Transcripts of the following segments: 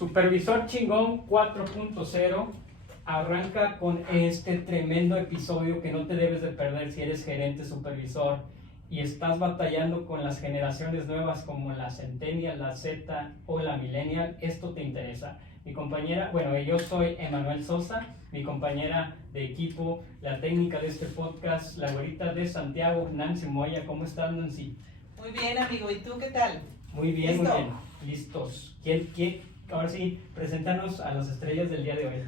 Supervisor Chingón 4.0 arranca con este tremendo episodio que no te debes de perder si eres gerente supervisor y estás batallando con las generaciones nuevas como la Centennial, la Z o la Millennial. Esto te interesa. Mi compañera, yo soy Emanuel Sosa, mi compañera de equipo, la técnica de este podcast, la güerita de Santiago, Nancy Moya. ¿Cómo estás, Nancy? Muy bien, amigo. ¿Y tú qué tal? Muy bien, ¿Listo? muy bien. Listos. Ahora sí, preséntanos a las estrellas del día de hoy.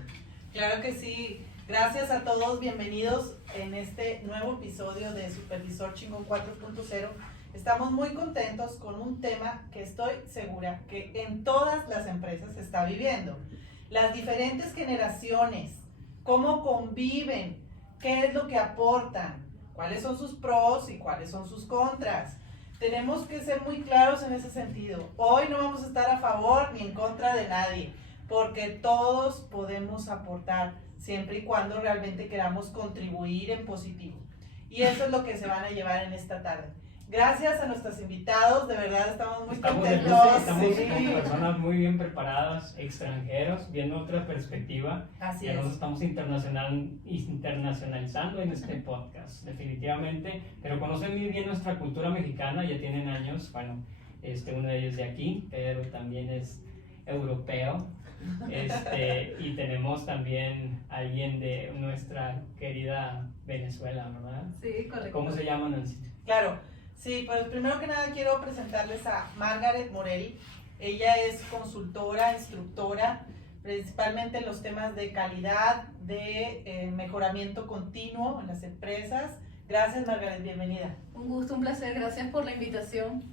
Claro que sí. Gracias a todos. Bienvenidos en este nuevo episodio de Supervisor Chingón 4.0. Estamos muy contentos con un tema que estoy segura que en todas las empresas se está viviendo. Las diferentes generaciones, cómo conviven, qué es lo que aportan, cuáles son sus pros y cuáles son sus contras. Tenemos que ser muy claros en ese sentido. Hoy no vamos a estar a favor ni en contra de nadie, porque todos podemos aportar, siempre y cuando realmente queramos contribuir en positivo. Y eso es lo que se van a llevar en esta tarde. Gracias a nuestros invitados, de verdad estamos muy contentos. Estamos Sí. con personas muy bien preparadas, extranjeros, viendo otra perspectiva. Así Ya es. nos estamos internacionalizando en este podcast, definitivamente. Pero conocen muy bien nuestra cultura mexicana, ya tienen años. Bueno, uno de ellos de aquí, pero también es europeo. Y tenemos también alguien de nuestra querida Venezuela, ¿verdad? Sí, correcto. ¿Cómo se llama, Nancy? Claro. Sí, pues primero que nada quiero presentarles a Margaret Morel. Ella es consultora, instructora, principalmente en los temas de calidad, de mejoramiento continuo en las empresas. Gracias, Margaret, bienvenida. Un gusto, un placer, gracias por la invitación.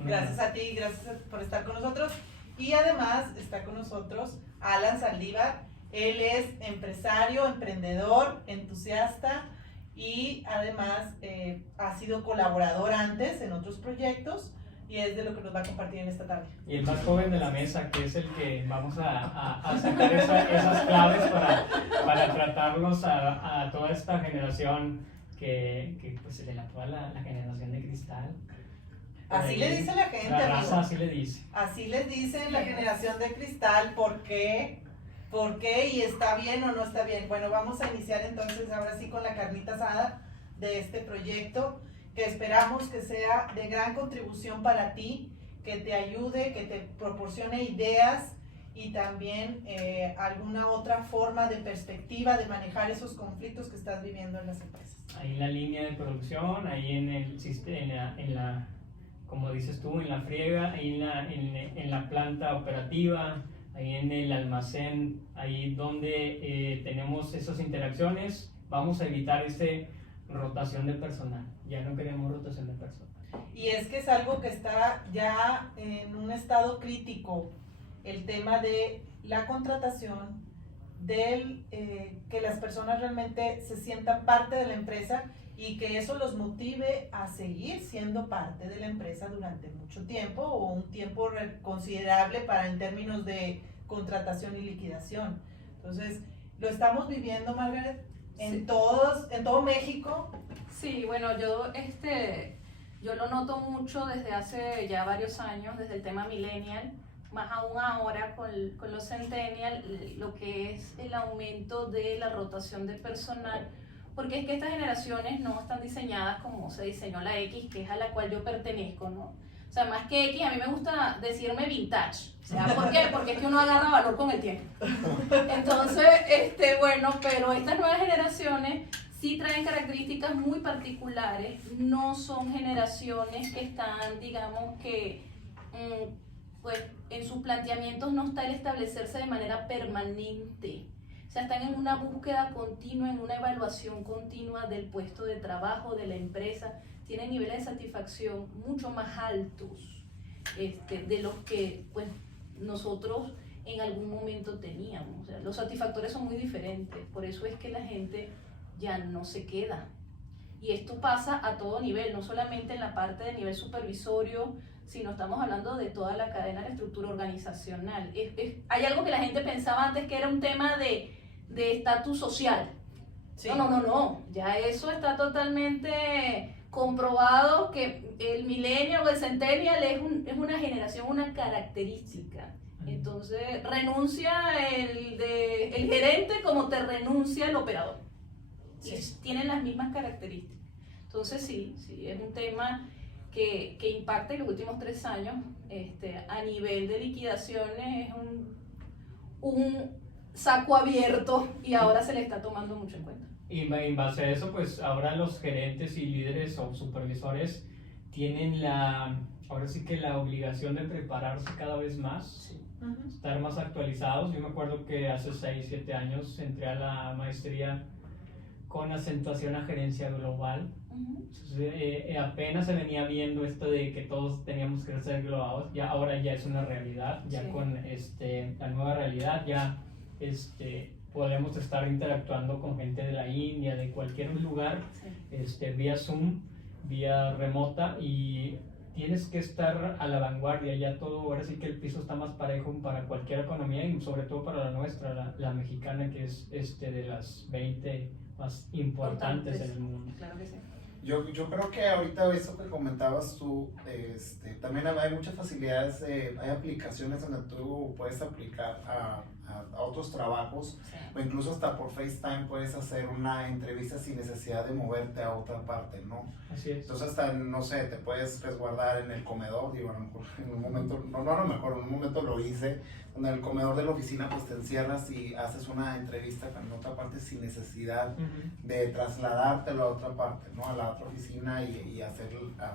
Gracias a ti, gracias por estar con nosotros. Y además está con nosotros Alan Saldívar. Él es empresario, emprendedor, entusiasta y además ha sido colaborador antes en otros proyectos y es de lo que nos va a compartir en esta tarde. Y el más joven de la mesa, que es el que vamos a sacar esas claves para tratarlos a toda esta generación que pues se le toda la generación de cristal. Así le dice la gente, la raza, amigo. así le dice. Así les dicen la generación de cristal. ¿Por qué? ¿Por qué? ¿Y está bien o no está bien? Bueno, vamos a iniciar entonces ahora sí con la carnita asada de este proyecto que esperamos que sea de gran contribución para ti, que te ayude, que te proporcione ideas y también alguna otra forma de perspectiva de manejar esos conflictos que estás viviendo en las empresas. Ahí en la línea de producción, ahí en el sistema, en la como dices tú, en la friega, ahí en la planta operativa, ahí en el almacén, ahí donde tenemos esas interacciones, vamos a evitar rotación de personal. Ya no queremos rotación de personal. Y es que es algo que está ya en un estado crítico, el tema de la contratación, del que las personas realmente se sientan parte de la empresa y que eso los motive a seguir siendo parte de la empresa durante mucho tiempo o un tiempo considerable para en términos de contratación y liquidación. Entonces, lo estamos viviendo, Margaret, en todo México. Sí, bueno, yo lo noto mucho desde hace ya varios años, desde el tema millennial, más aún ahora con los centennial, lo que es el aumento de la rotación de personal, porque es que estas generaciones no están diseñadas como se diseñó la X, que es a la cual yo pertenezco, ¿no? O sea, más que X, a mí me gusta decirme vintage. O sea, ¿por qué? Porque es que uno agarra valor con el tiempo. Entonces, pero estas nuevas generaciones sí traen características muy particulares, no son generaciones que están, digamos que, pues en sus planteamientos no está el establecerse de manera permanente. O sea, están en una búsqueda continua, en una evaluación continua del puesto de trabajo, de la empresa, tienen niveles de satisfacción mucho más altos de los que pues, nosotros en algún momento teníamos. O sea, los satisfactores son muy diferentes, por eso es que la gente ya no se queda. Y esto pasa a todo nivel, no solamente en la parte de nivel supervisorio, sino estamos hablando de toda la cadena de estructura organizacional. Hay algo que la gente pensaba antes que era un tema de estatus social. Sí. No, ya eso está totalmente comprobado que el millennial o el centennial es una generación, una característica Entonces renuncia el gerente como te renuncia el operador. Y tienen las mismas características. Entonces sí, es un tema que impacta en los últimos 3 años. A nivel de liquidaciones es un saco abierto y ahora se le está tomando mucho en cuenta. Y en base a eso, pues ahora los gerentes y líderes o supervisores tienen ahora sí que la obligación de prepararse cada vez más, estar más actualizados. Yo me acuerdo que hace 6, 7 años entré a la maestría con acentuación a gerencia global. Entonces, apenas se venía viendo esto de que todos teníamos que ser globales, ahora ya es una realidad, ya con la nueva realidad, ya podemos estar interactuando con gente de la India, de cualquier lugar, vía Zoom, vía remota, y tienes que estar a la vanguardia. Ya todo, ahora sí que el piso está más parejo para cualquier economía y sobre todo para la nuestra, la mexicana, que es de las 20 más importantes en el mundo. Claro que sí. Yo creo que ahorita eso que comentabas tú, también hay muchas facilidades, hay aplicaciones donde tú puedes aplicar a otros trabajos, o incluso hasta por FaceTime puedes hacer una entrevista sin necesidad de moverte a otra parte, ¿no? Así es. Entonces hasta, no sé, te puedes resguardar en el comedor, digo, a lo mejor en un momento, no a lo mejor, en un momento lo hice, en el comedor de la oficina pues te encierras y haces una entrevista en otra parte sin necesidad de trasladártelo a otra parte, ¿no? A la otra oficina y a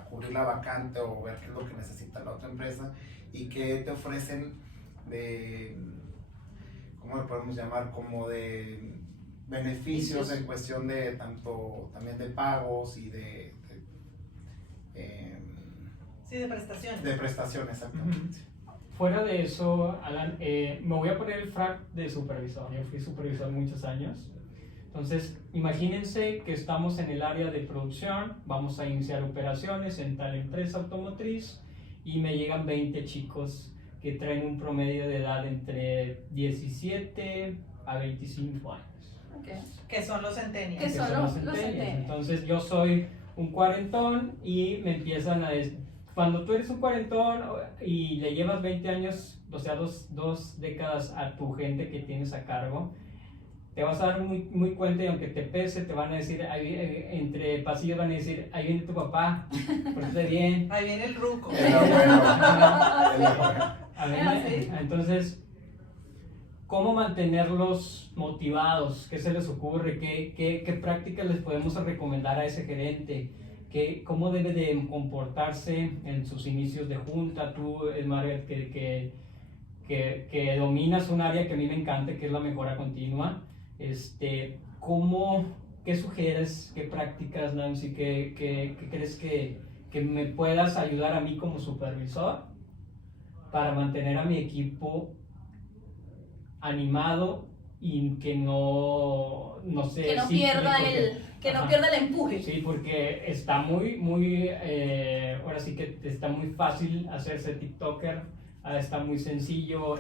cubrir la vacante o ver qué es lo que necesita la otra empresa y qué te ofrecen de, ¿cómo le podemos llamar? Como de beneficios en cuestión de tanto también de pagos y de prestaciones. De prestaciones, exactamente. Fuera de eso, Alan, me voy a poner el frac de supervisor. Yo fui supervisor muchos años. Entonces, imagínense que estamos en el área de producción, vamos a iniciar operaciones en tal empresa automotriz y me llegan 20 chicos que traen un promedio de edad entre 17 a 25 años. Okay. Que son los centennials. Que son los centennials. Entonces, yo soy un cuarentón y me empiezan a decir, cuando tú eres un cuarentón y le llevas 20 años, o sea, dos décadas a tu gente que tienes a cargo, te vas a dar muy cuenta y aunque te pese, te van a decir, entre pasillos van a decir, ahí viene tu papá, pórtate bien. Ahí viene el ruco. Entonces, ¿cómo mantenerlos motivados? ¿Qué se les ocurre? ¿Qué prácticas les podemos recomendar a ese gerente? ¿Cómo debe de comportarse en sus inicios de junta? Tú, Margaret, que dominas un área que a mí me encanta, que es la mejora continua. ¿Qué sugieres? ¿Qué prácticas, Nancy? ¿Qué crees que me puedas ayudar a mí como supervisor para mantener a mi equipo animado y que no pierda el empuje? Sí, porque está ahora sí que está muy fácil hacerse TikToker, está muy sencillo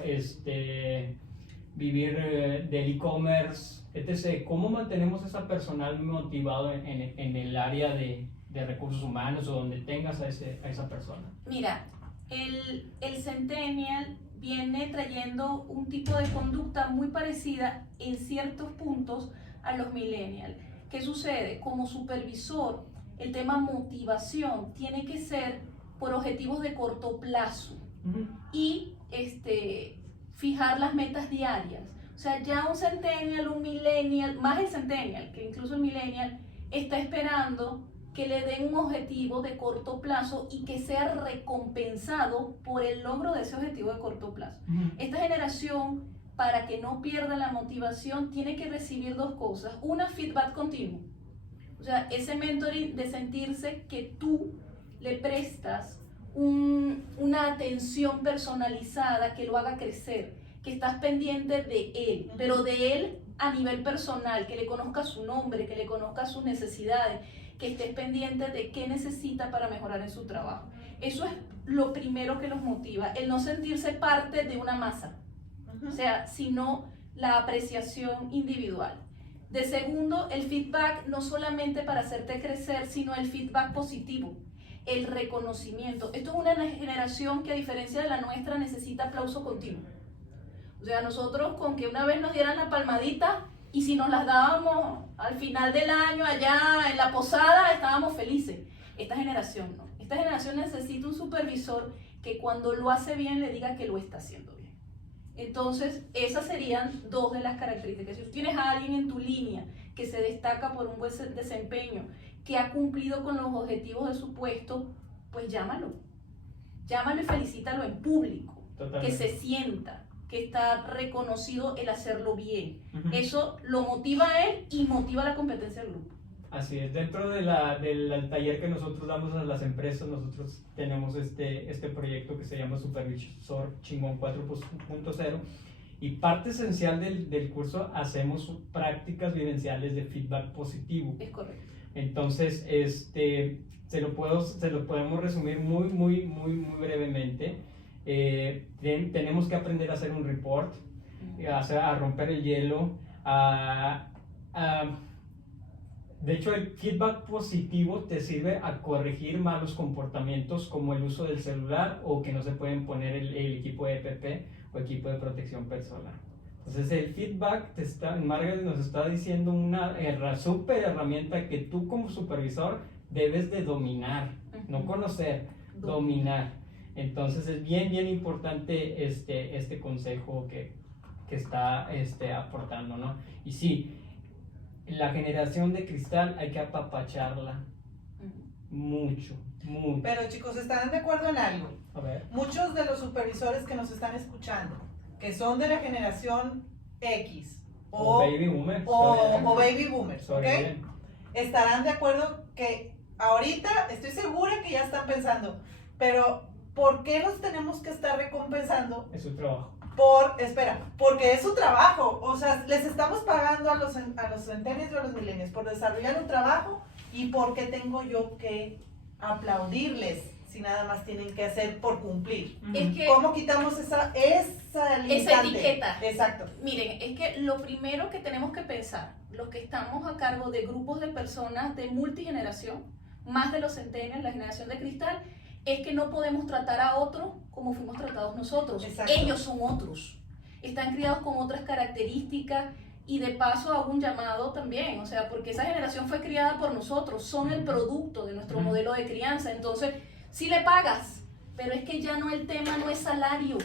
vivir del e-commerce, etc. ¿Cómo mantenemos esa personal motivado en el área de recursos humanos o donde tengas a esa persona? Mira, el Centennial viene trayendo un tipo de conducta muy parecida en ciertos puntos a los Millennials. ¿Qué sucede? Como supervisor, el tema motivación tiene que ser por objetivos de corto plazo y fijar las metas diarias. O sea, ya un Centennial, un Millennial, más el Centennial, que incluso el Millennial, está esperando que le den un objetivo de corto plazo y que sea recompensado por el logro de ese objetivo de corto plazo. Esta generación, para que no pierda la motivación, tiene que recibir 2 cosas. Una, feedback continuo. O sea, ese mentoring de sentirse que tú le prestas una atención personalizada que lo haga crecer, que estás pendiente de él, pero de él a nivel personal, que le conozcas su nombre, que le conozcas sus necesidades, que estés pendiente de qué necesita para mejorar en su trabajo. Eso es lo primero que los motiva, el no sentirse parte de una masa, o sea, sino la apreciación individual. De segundo, el feedback no solamente para hacerte crecer, sino el feedback positivo, el reconocimiento. Esto es una generación que, a diferencia de la nuestra, necesita aplauso continuo. sea, nosotros con que una vez nos dieran la palmadita y si nos las dábamos al final del año allá en la posada, estábamos felices. Esta generación no. Esta generación necesita un supervisor que cuando lo hace bien le diga que lo está haciendo bien. Entonces, esas serían dos de las características. Si tú tienes a alguien en tu línea que se destaca por un buen desempeño, que ha cumplido con los objetivos de su puesto, pues llámalo. Llámalo y felicítalo en público. Totalmente. Que se sienta, que está reconocido el hacerlo bien. Ujú. Eso lo motiva a él y motiva la competencia del grupo. Así es, dentro de del taller que nosotros damos a las empresas, nosotros tenemos este proyecto que se llama Supervisor Chingón 4.0 y parte esencial del curso hacemos prácticas vivenciales de feedback positivo. Es correcto. Entonces, se lo podemos resumir muy brevemente. Tenemos que aprender a hacer un report, a romper el hielo, de hecho, el feedback positivo te sirve a corregir malos comportamientos como el uso del celular o que no se pueden poner el equipo de EPP o equipo de protección personal. Entonces, el feedback, Margaret nos está diciendo una super herramienta que tú como supervisor debes de dominar, no conocer, dominar. Entonces, es bien importante este consejo que está aportando, ¿no? Y sí, la generación de cristal hay que apapacharla mucho. Pero chicos, ¿estarán de acuerdo en algo? A ver. Muchos de los supervisores que nos están escuchando, que son de la generación X O baby boomers. o baby boomers, ¿ok? Bien. Estarán de acuerdo que ahorita estoy segura que ya están pensando, pero ¿por qué los tenemos que estar recompensando? Es su trabajo. Porque es su trabajo, o sea, les estamos pagando a los centennials y a los millennials por desarrollar un trabajo y ¿por qué tengo yo que aplaudirles si nada más tienen que hacer por cumplir? Es que ¿Cómo quitamos esa limitante? etiqueta. Exacto. Miren, es que lo primero que tenemos que pensar, los que estamos a cargo de grupos de personas de multigeneración, más de los centennials, la generación de cristal, es que no podemos tratar a otros como fuimos tratados nosotros. Exacto. Ellos son otros, están criados con otras características y de paso hago un llamado también, o sea, porque esa generación fue criada por nosotros, son el producto de nuestro modelo de crianza, entonces sí le pagas, pero es que ya no, el tema no es salario,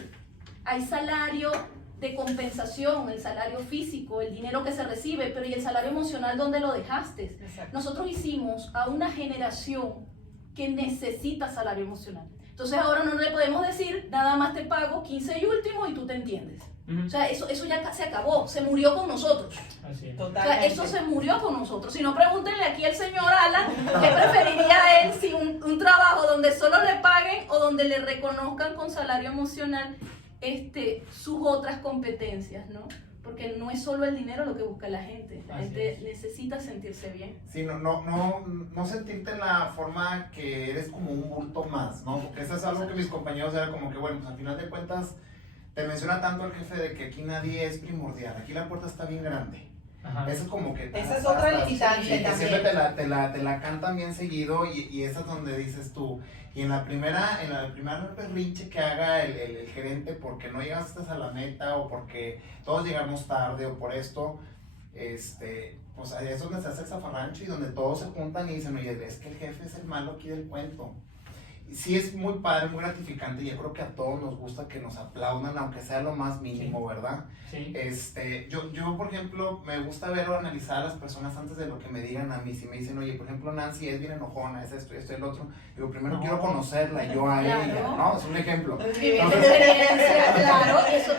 hay salario de compensación, el salario físico, el dinero que se recibe, pero ¿y el salario emocional dónde lo dejaste? Exacto. Nosotros hicimos a una generación que necesita salario emocional. Entonces ahora no le podemos decir, nada más te pago 15 y último y tú te entiendes. O sea, eso ya se acabó, se murió con nosotros. Así es. O sea, Totalmente. eso se murió con nosotros. Si no, pregúntenle aquí al señor Alan, ¿qué preferiría él si un trabajo donde solo le paguen o donde le reconozcan con salario emocional sus otras competencias, ¿no? Porque no es solo el dinero lo que busca la gente necesita sentirse bien. Sí, no sentirte en la forma que eres como un bulto más, ¿no? Porque eso es algo que mis compañeros era como que, bueno, pues al final de cuentas te menciona tanto el jefe de que aquí nadie es primordial, aquí la puerta está bien grande. Ajá. Eso es como que... Esa es otra limitante que también. siempre te la cantan bien seguido y esa es donde dices tú. Y en la primera berrinche que haga el gerente porque no llegaste a la meta o porque todos llegamos tarde o por esto, pues ahí es donde se hace el zafarrancho y donde todos se juntan y dicen, oye, es que el jefe es el malo aquí del cuento. Y sí es muy padre, muy gratificante y yo creo que a todos nos gusta que nos aplaudan, aunque sea lo más mínimo, sí. ¿Verdad? Sí. Yo, por ejemplo, me gusta ver o analizar a las personas antes de lo que me digan a mí. Si me dicen, oye, por ejemplo, Nancy es bien enojona, es esto, el otro. Digo, primero quiero conocerla, yo a Claro. ella, ¿no? Es un ejemplo. Vivir la Entonces, experiencia, claro, eso.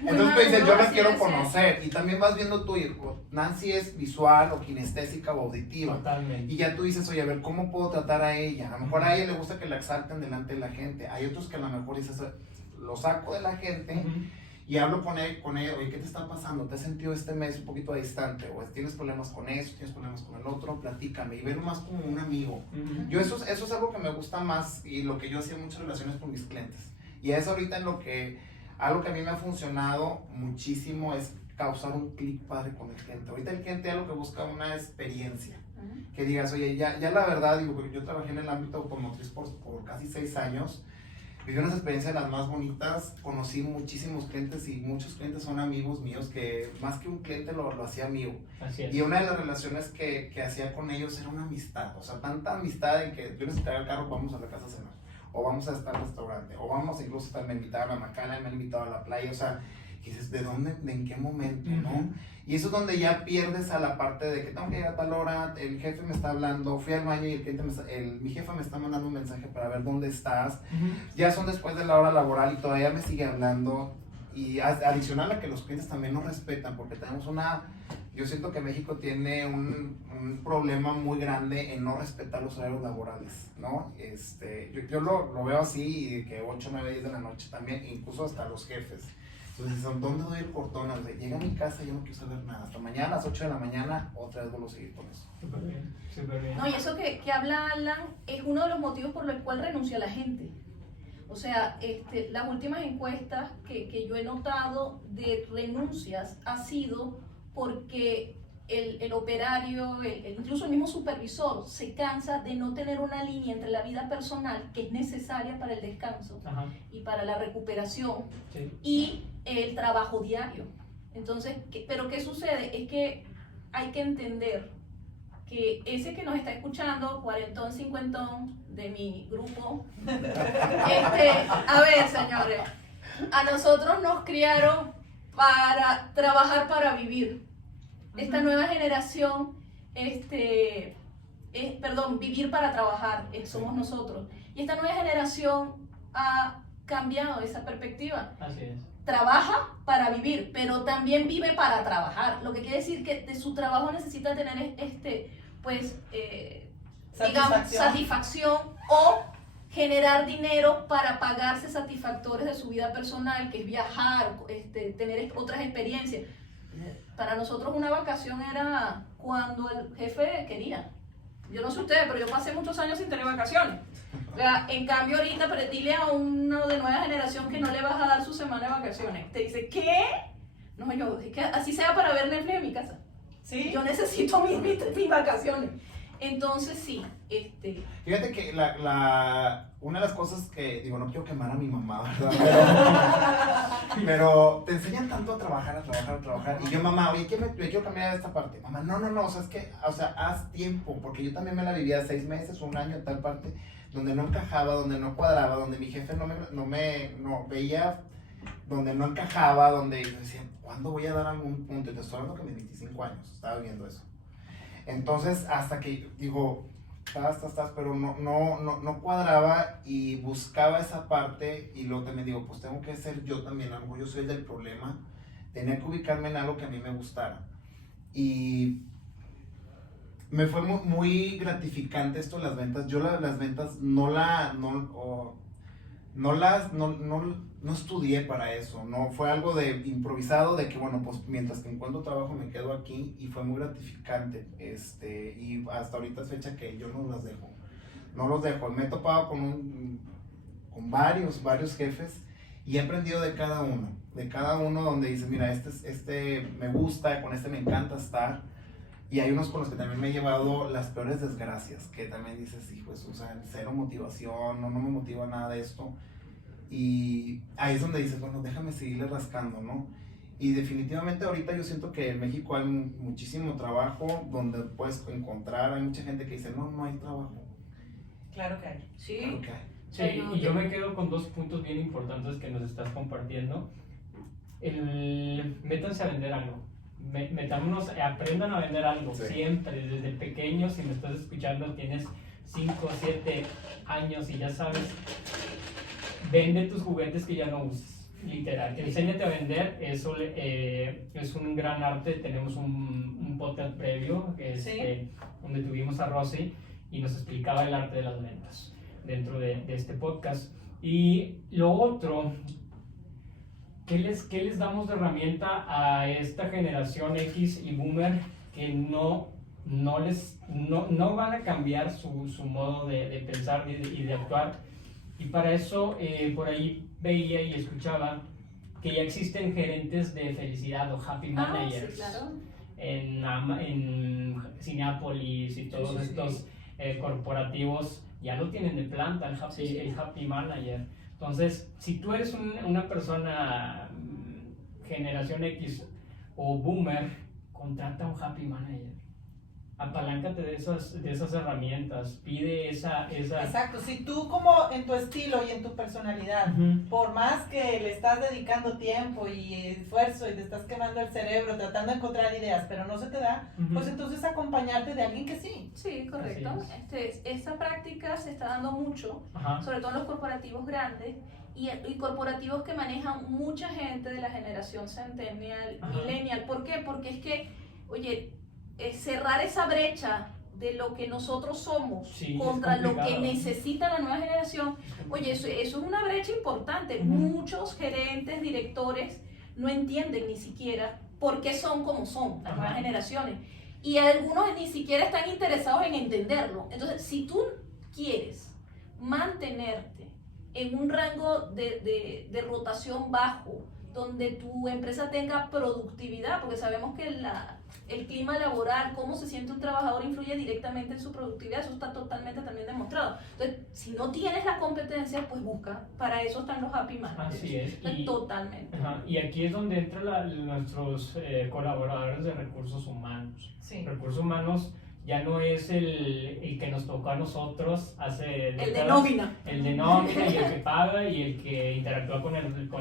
entonces tú dices, yo la quiero así es. conocer. Y también vas viendo tú, Nancy es visual o kinestésica o auditiva. Totalmente. Y ya tú dices, oye, a ver, ¿cómo puedo tratar a ella? A lo mejor a ella le gusta que la exalten delante de la gente. Hay otros que a lo mejor dices, lo saco de la gente y hablo con ella, oye, ¿qué te está pasando? ¿Te has sentido este mes un poquito distante? ¿O tienes problemas con eso? ¿Tienes problemas con el otro? Platícame y verlo más como un amigo. Yo eso es algo que me gusta más y lo que yo hacía en muchas relaciones con mis clientes. Y es ahorita en algo que a mí me ha funcionado muchísimo es causar un clic padre con el cliente. Ahorita el cliente algo que busca una experiencia. Que digas, oye, ya la verdad, digo, porque yo trabajé en el ámbito automotriz por casi 6 años. viví unas experiencias las más bonitas, conocí muchísimos clientes y muchos clientes son amigos míos que más que un cliente lo hacía amigo. Así es. Y una de las relaciones que hacía con ellos era una amistad, o sea, tanta amistad en que yo les traía el carro, vamos a la casa a cenar, o vamos a estar al restaurante, o vamos incluso hasta me invitaban a Macala, me han invitado a la playa, o sea, que dices, ¿de dónde, en qué momento, no? Y eso es donde ya pierdes a la parte de que tengo que llegar a tal hora, el jefe me está hablando, fui al baño y el cliente mi jefa me está mandando un mensaje para ver dónde estás. Ya son después de la hora laboral y todavía me sigue hablando. Y adicional a que los clientes también nos respetan, porque tenemos yo siento que México tiene un problema muy grande en no respetar los horarios laborales, ¿no? Yo lo veo así, y que 8, 9, 10 de la noche también, incluso hasta los jefes. Entonces, ¿dónde doy el cortón? Llega a mi casa y yo no quiero saber nada. Hasta mañana a las 8 de la mañana, otra vez vuelvo a seguir con eso. Súper bien, súper bien. No, y eso que habla Alan es uno de los motivos por los cuales renuncia la gente. O sea, las últimas encuestas que yo he notado de renuncias ha sido porque el operario, incluso el mismo supervisor, se cansa de no tener una línea entre la vida personal que es necesaria para el descanso Ajá. y para la recuperación Sí. y el trabajo diario. Entonces, ¿pero qué sucede? Es que hay que entender que ese que nos está escuchando, cuarentón, cincuentón, de mi grupo, a ver, señores, a nosotros nos criaron para trabajar para vivir. Esta nueva generación, vivir para trabajar, somos nosotros. Y esta nueva generación ha cambiado esa perspectiva. Así es. Trabaja para vivir, pero también vive para trabajar. Lo que quiere decir que de su trabajo necesita tener satisfacción o generar dinero para pagarse satisfactores de su vida personal, que es viajar, tener otras experiencias. Para nosotros una vacación era cuando el jefe quería. Yo no sé ustedes, pero yo pasé muchos años sin tener vacaciones. O sea, en cambio ahorita, pero dile a uno de nueva generación que no le vas a dar su semana de vacaciones. Te dice, ¿qué? No, es que así sea para ver Netflix en mi casa. ¿Sí? Yo necesito mis vacaciones. Entonces sí, Fíjate que una de las cosas que, digo, no quiero quemar a mi mamá, ¿verdad? Pero te enseñan tanto a trabajar. Y yo, mamá, oye, me quiero cambiar esta parte. Mamá, no, o sea, haz tiempo, porque yo también me la vivía 6 meses, 1 año, tal parte, donde no encajaba, donde no cuadraba, donde mi jefe no veía, donde no encajaba, donde yo decía, ¿cuándo voy a dar algún punto? Y te estoy hablando que a mis 25 años estaba viviendo eso. Entonces, hasta que, digo, estás, pero no cuadraba y buscaba esa parte y luego también digo, pues tengo que ser yo también algo, yo soy el del problema, tenía que ubicarme en algo que a mí me gustara. Y me fue muy gratificante esto de las ventas. Yo las ventas no estudié para eso, no fue algo de improvisado, de que bueno, pues mientras que encuentro trabajo me quedo aquí, y fue muy gratificante, y hasta ahorita es fecha que yo no los dejo, me he topado con varios jefes y he aprendido de cada uno donde dices, mira, este me gusta, con este me encanta estar. Y hay unos con los que también me he llevado las peores desgracias, que también dices, hijos, o sea, cero motivación, no me motiva nada de esto. Y ahí es donde dices, bueno, déjame seguirle rascando, ¿no? Y definitivamente ahorita yo siento que en México hay muchísimo trabajo donde puedes encontrar, hay mucha gente que dice, no hay trabajo. Claro que hay. sí. Claro que hay. Sí, y yo me quedo con 2 puntos bien importantes que nos estás compartiendo. Métanse a vender algo. Aprendan a vender algo, sí. Siempre, desde pequeños. Si me estás escuchando, tienes 5 o 7 años y ya sabes, vende tus juguetes que ya no usas, literal. Enséñate a vender, eso es un gran arte. Tenemos un podcast previo donde tuvimos a Rosy y nos explicaba el arte de las ventas dentro de este podcast. Y lo otro, ¿qué les damos de herramienta a esta generación X y Boomer que no van a cambiar su modo de pensar y de actuar? Y para eso, por ahí veía y escuchaba que ya existen gerentes de felicidad o happy managers. Sí, claro. En Cinepolis y todos estos corporativos ya lo tienen de planta, el happy manager. Entonces, si tú eres una persona generación X o boomer, contrata un happy manager. Apaláncate de esas herramientas, pide esa... Exacto, si tú como en tu estilo y en tu personalidad, Ujú. por más que le estás dedicando tiempo y esfuerzo y te estás quemando el cerebro tratando de encontrar ideas, pero no se te da, Ujú. pues entonces acompañarte de alguien que sí. Sí, correcto. Así Esta práctica se está dando mucho, Ajá. sobre todo en los corporativos grandes y corporativos que manejan mucha gente de la generación centennial, Ajá. millennial. ¿Por qué? Porque es que, oye, cerrar esa brecha de lo que nosotros somos Sí, contra es lo que complicado. necesita la nueva generación, oye, eso es una brecha importante. Ujú. Muchos gerentes, directores no entienden ni siquiera por qué son como son las Ajá. nuevas generaciones. Y algunos ni siquiera están interesados en entenderlo. Entonces, si tú quieres mantenerte en un rango de rotación bajo, donde tu empresa tenga productividad, porque sabemos que el clima laboral, cómo se siente un trabajador, influye directamente en su productividad, eso está totalmente también demostrado. Entonces, si no tienes la competencia, pues busca, para eso están los happy managers. Así es. Entonces, totalmente. Ajá, y aquí es donde entran nuestros colaboradores de recursos humanos. Sí. Recursos humanos ya no es el que nos tocó a nosotros hace El de décadas, nómina. el de nómina y el que paga y el que interactúa con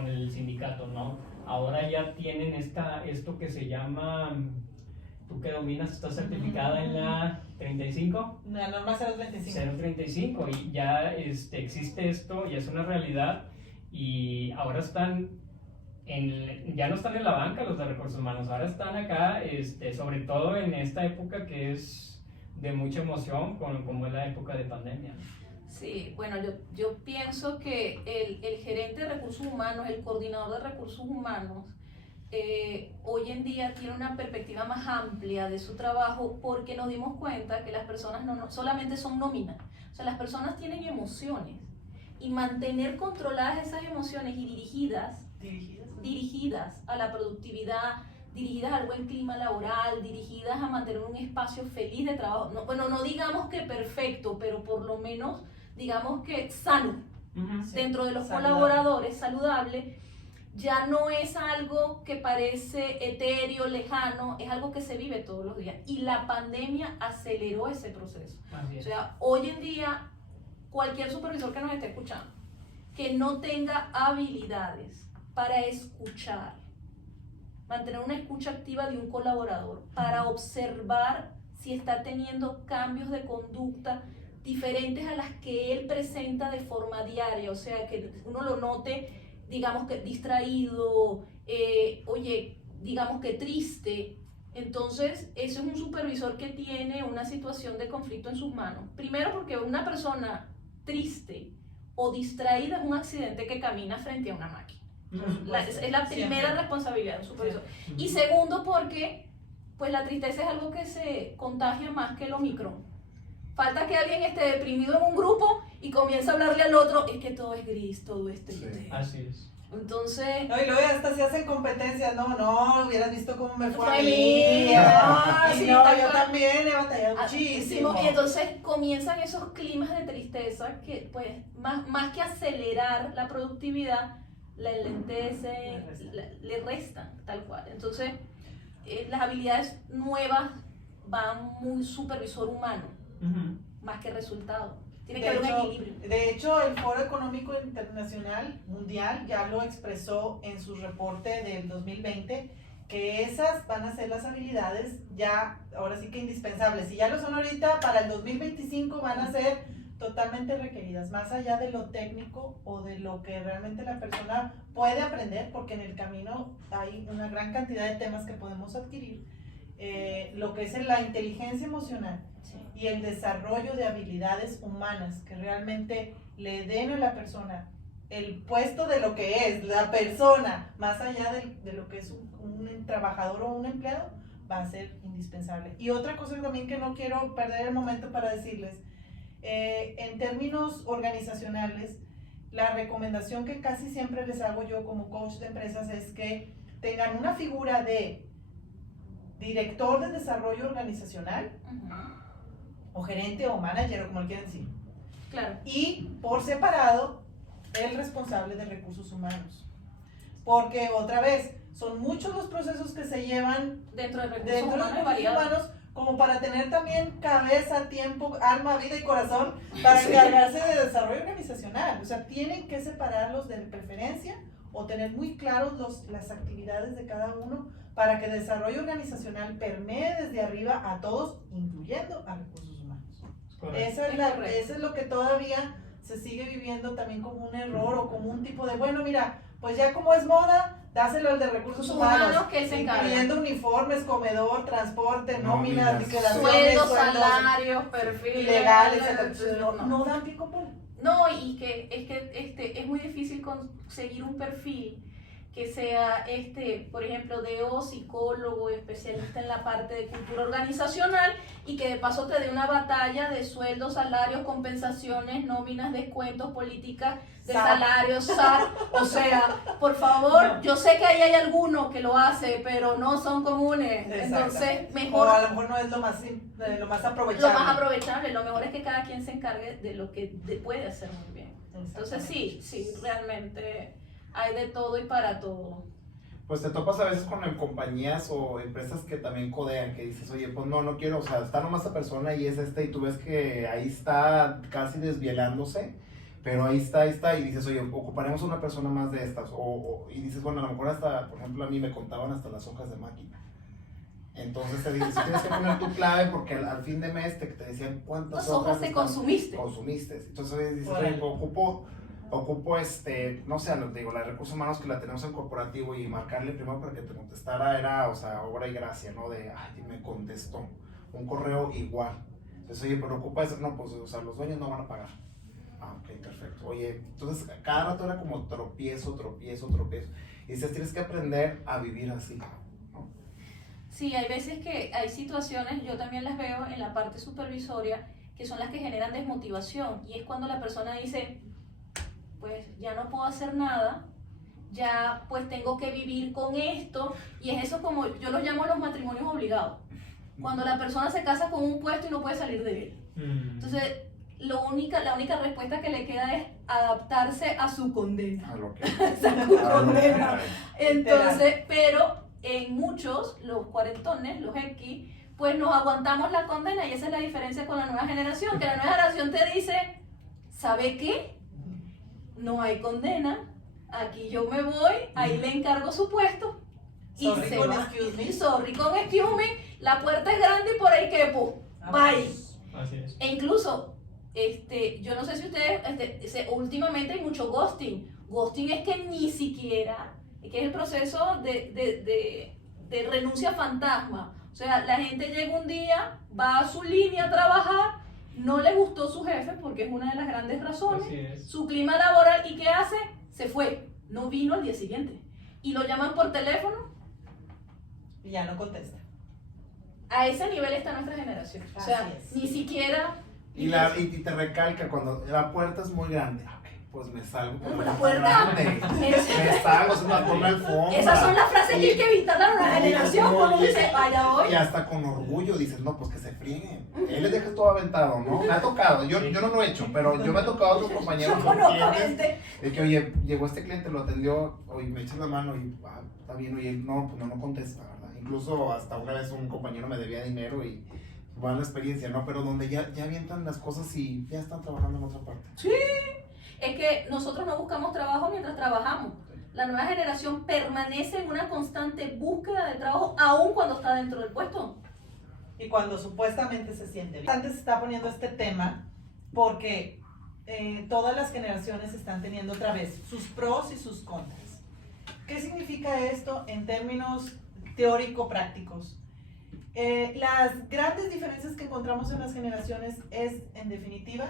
el sindicato, ¿no? Ahora ya tienen esto que se llama, tú que dominas, estás certificada en la 35. La norma 035. 035 y ya existe esto, ya es una realidad y ahora ya no están en la banca los de recursos humanos, ahora están acá, sobre todo en esta época que es de mucha emoción, como es la época de pandemia. Sí, bueno, yo pienso que el gerente de recursos humanos, el coordinador de recursos humanos, hoy en día tiene una perspectiva más amplia de su trabajo porque nos dimos cuenta que las personas no solamente son nóminas, o sea, las personas tienen emociones y mantener controladas esas emociones y dirigidas a la productividad, dirigidas al buen clima laboral, dirigidas a mantener un espacio feliz de trabajo. No digamos que perfecto, pero por lo menos digamos que sano, Sí, dentro de los saludable. colaboradores, saludable, ya no es algo que parece etéreo, lejano, es algo que se vive todos los días. Y la pandemia aceleró ese proceso. Así O es. sea, hoy en día, cualquier supervisor que nos esté escuchando, que no tenga habilidades para escuchar, mantener una escucha activa de un colaborador, para observar si está teniendo cambios de conducta diferentes a las que él presenta de forma diaria, o sea, que uno lo note, digamos que distraído, digamos que triste. Entonces, eso es un supervisor que tiene una situación de conflicto en sus manos. Primero porque una persona triste o distraída es un accidente que camina frente a una máquina. Es la primera Siempre. responsabilidad de un supervisor. Y segundo porque pues la tristeza es algo que se contagia más que el Omicron. Falta que alguien esté deprimido en un grupo y comience a hablarle al otro, es que todo es gris, todo es triste. Sí. Así es. Entonces, No, y luego hasta se hacen competencias, no, hubieras visto cómo me fue a Fue mí. mí. Ah, Y sí, no, tal yo cual. también he batallado muchísimo. y entonces comienzan esos climas de tristeza que pues más que acelerar la productividad, la enlentecen, le restan, tal cual. Entonces, las habilidades nuevas van muy supervisor humano, Ujú. más que resultado. Tiene De que haber hecho, un equilibrio. De hecho, el Foro Económico Internacional Mundial ya lo expresó en su reporte del 2020, que esas van a ser las habilidades ya, ahora sí que indispensables. Si ya lo son ahorita, para el 2025 van a ser totalmente requeridas, más allá de lo técnico o de lo que realmente la persona puede aprender, porque en el camino hay una gran cantidad de temas que podemos adquirir. Lo que es la inteligencia emocional y el desarrollo de habilidades humanas que realmente le den a la persona el puesto de lo que es la persona, más allá de lo que es un trabajador o un empleado, va a ser indispensable. Y otra cosa también que no quiero perder el momento para decirles, en términos organizacionales, la recomendación que casi siempre les hago yo como coach de empresas es que tengan una figura de director de desarrollo organizacional, o gerente o manager o como le quieran decir, Claro. y por separado el responsable de recursos humanos. Porque otra vez, son muchos los procesos que se llevan Dentro de recursos dentro de los humanos recursos variados. humanos, como para tener también cabeza, tiempo, alma, vida y corazón para encargarse de desarrollo organizacional. O sea, tienen que separarlos de preferencia o tener muy claros las actividades de cada uno para que el desarrollo organizacional permee desde arriba a todos, incluyendo a recursos humanos. Correcto. Eso es lo que todavía se sigue viviendo también como un error o como un tipo de, bueno, mira, pues ya como es moda, dáselo al de recursos humanos, que él se encarga. incluyendo uniformes, comedor, transporte, nóminas, Nóminas, liquidaciones, Sueldos, salarios, perfiles. ilegales, no dan pico por. No, y que es muy difícil conseguir un perfil que sea, por ejemplo, DO, psicólogo, especialista en la parte de cultura organizacional y que de paso te dé una batalla de sueldos, salarios, compensaciones, nóminas, descuentos, políticas de SAT. salarios, SAT. O sea, por favor, No. yo sé que ahí hay alguno que lo hace, pero no son comunes. Entonces, Exactamente. mejor O a lo mejor no es lo más aprovechable. lo más aprovechable, lo mejor es que cada quien se encargue de lo que puede hacer muy bien. Entonces sí, realmente hay de todo y para todo. Pues te topas a veces con compañías o empresas que también codean, que dices, oye, pues no quiero, o sea, está nomás esa persona y es y tú ves que ahí está casi desvielándose, pero ahí está, y dices, oye, ocuparemos una persona más de estas, y dices, bueno, a lo mejor hasta, por ejemplo, a mí me contaban hasta las hojas de máquina. Entonces te dices, tienes que poner tu clave porque al fin de mes te decían cuántas Las hojas te están- consumiste. Entonces dices, Órale. oye, ocupo, no sé, digo, la de recursos humanos que la tenemos en corporativo y marcarle primero para que te contestara era, o sea, obra y gracia, ¿no? De, ay, me contestó un correo igual. Entonces, oye, pero ocupa eso, no, pues, o sea, los dueños no van a pagar. Ah, ok, perfecto. Oye, entonces, cada rato era como tropiezo. Y dices, tienes que aprender a vivir así, ¿no? Sí, hay veces que hay situaciones, yo también las veo en la parte supervisoria, que son las que generan desmotivación. Y es cuando la persona dice, pues ya no puedo hacer nada, ya pues tengo que vivir con esto. Y es eso como yo los llamo los matrimonios obligados. Cuando la persona se casa con un puesto y no puede salir de él. Entonces, la única respuesta que le queda es adaptarse a su condena. A lo que... A su condena. Entonces, Literal. pero en muchos, los cuarentones, los X, pues nos aguantamos la condena y esa es la diferencia con la nueva generación, que la nueva generación te dice, ¿sabe qué? No hay condena, aquí yo me voy, ahí le encargo su puesto y Sorry se con va. excuse me. Y sorry con excuse me, la puerta es grande y por ahí quepo. Bye. Así es. E incluso, yo no sé si ustedes, últimamente hay mucho ghosting. Ghosting es que ni siquiera, que es el proceso de renuncia fantasma. O sea, la gente llega un día, va a su línea a trabajar, no le gustó su jefe, porque es una de las grandes razones, Así es. su clima laboral, ¿y qué hace? Se fue, no vino al día siguiente. Y lo llaman por teléfono. Y ya no contesta. A ese nivel está nuestra generación. O sea, Así es. ni siquiera... Y te recalca cuando la puerta es muy grande. Ok, pues me salgo por La puerta. grande. Me salgo, se me pone el fondo. Esas son las frases que hay que evitar a la generación. Cuando dice, vaya hoy. Y hasta con orgullo dices, no, pues que se frieguen. Él les deja todo aventado, ¿no? Me ha tocado, yo no lo he hecho, pero yo me ha tocado a otros compañeros Yo con conozco clientes, gente. de que, oye, llegó este cliente, lo atendió, oye, me echas la mano y, está bien, oye, no, pues no contesta, ¿verdad? Incluso hasta una vez un compañero me debía dinero y va la experiencia, ¿no? Pero donde ya avientan las cosas y ya están trabajando en otra parte. Sí. Es que nosotros no buscamos trabajo mientras trabajamos. La nueva generación permanece en una constante búsqueda de trabajo, aun cuando está dentro del puesto. Y cuando supuestamente se siente bien. Antes se está poniendo este tema porque todas las generaciones están teniendo otra vez sus pros y sus contras. ¿Qué significa esto en términos teórico-prácticos? Las grandes diferencias que encontramos en las generaciones es, en definitiva,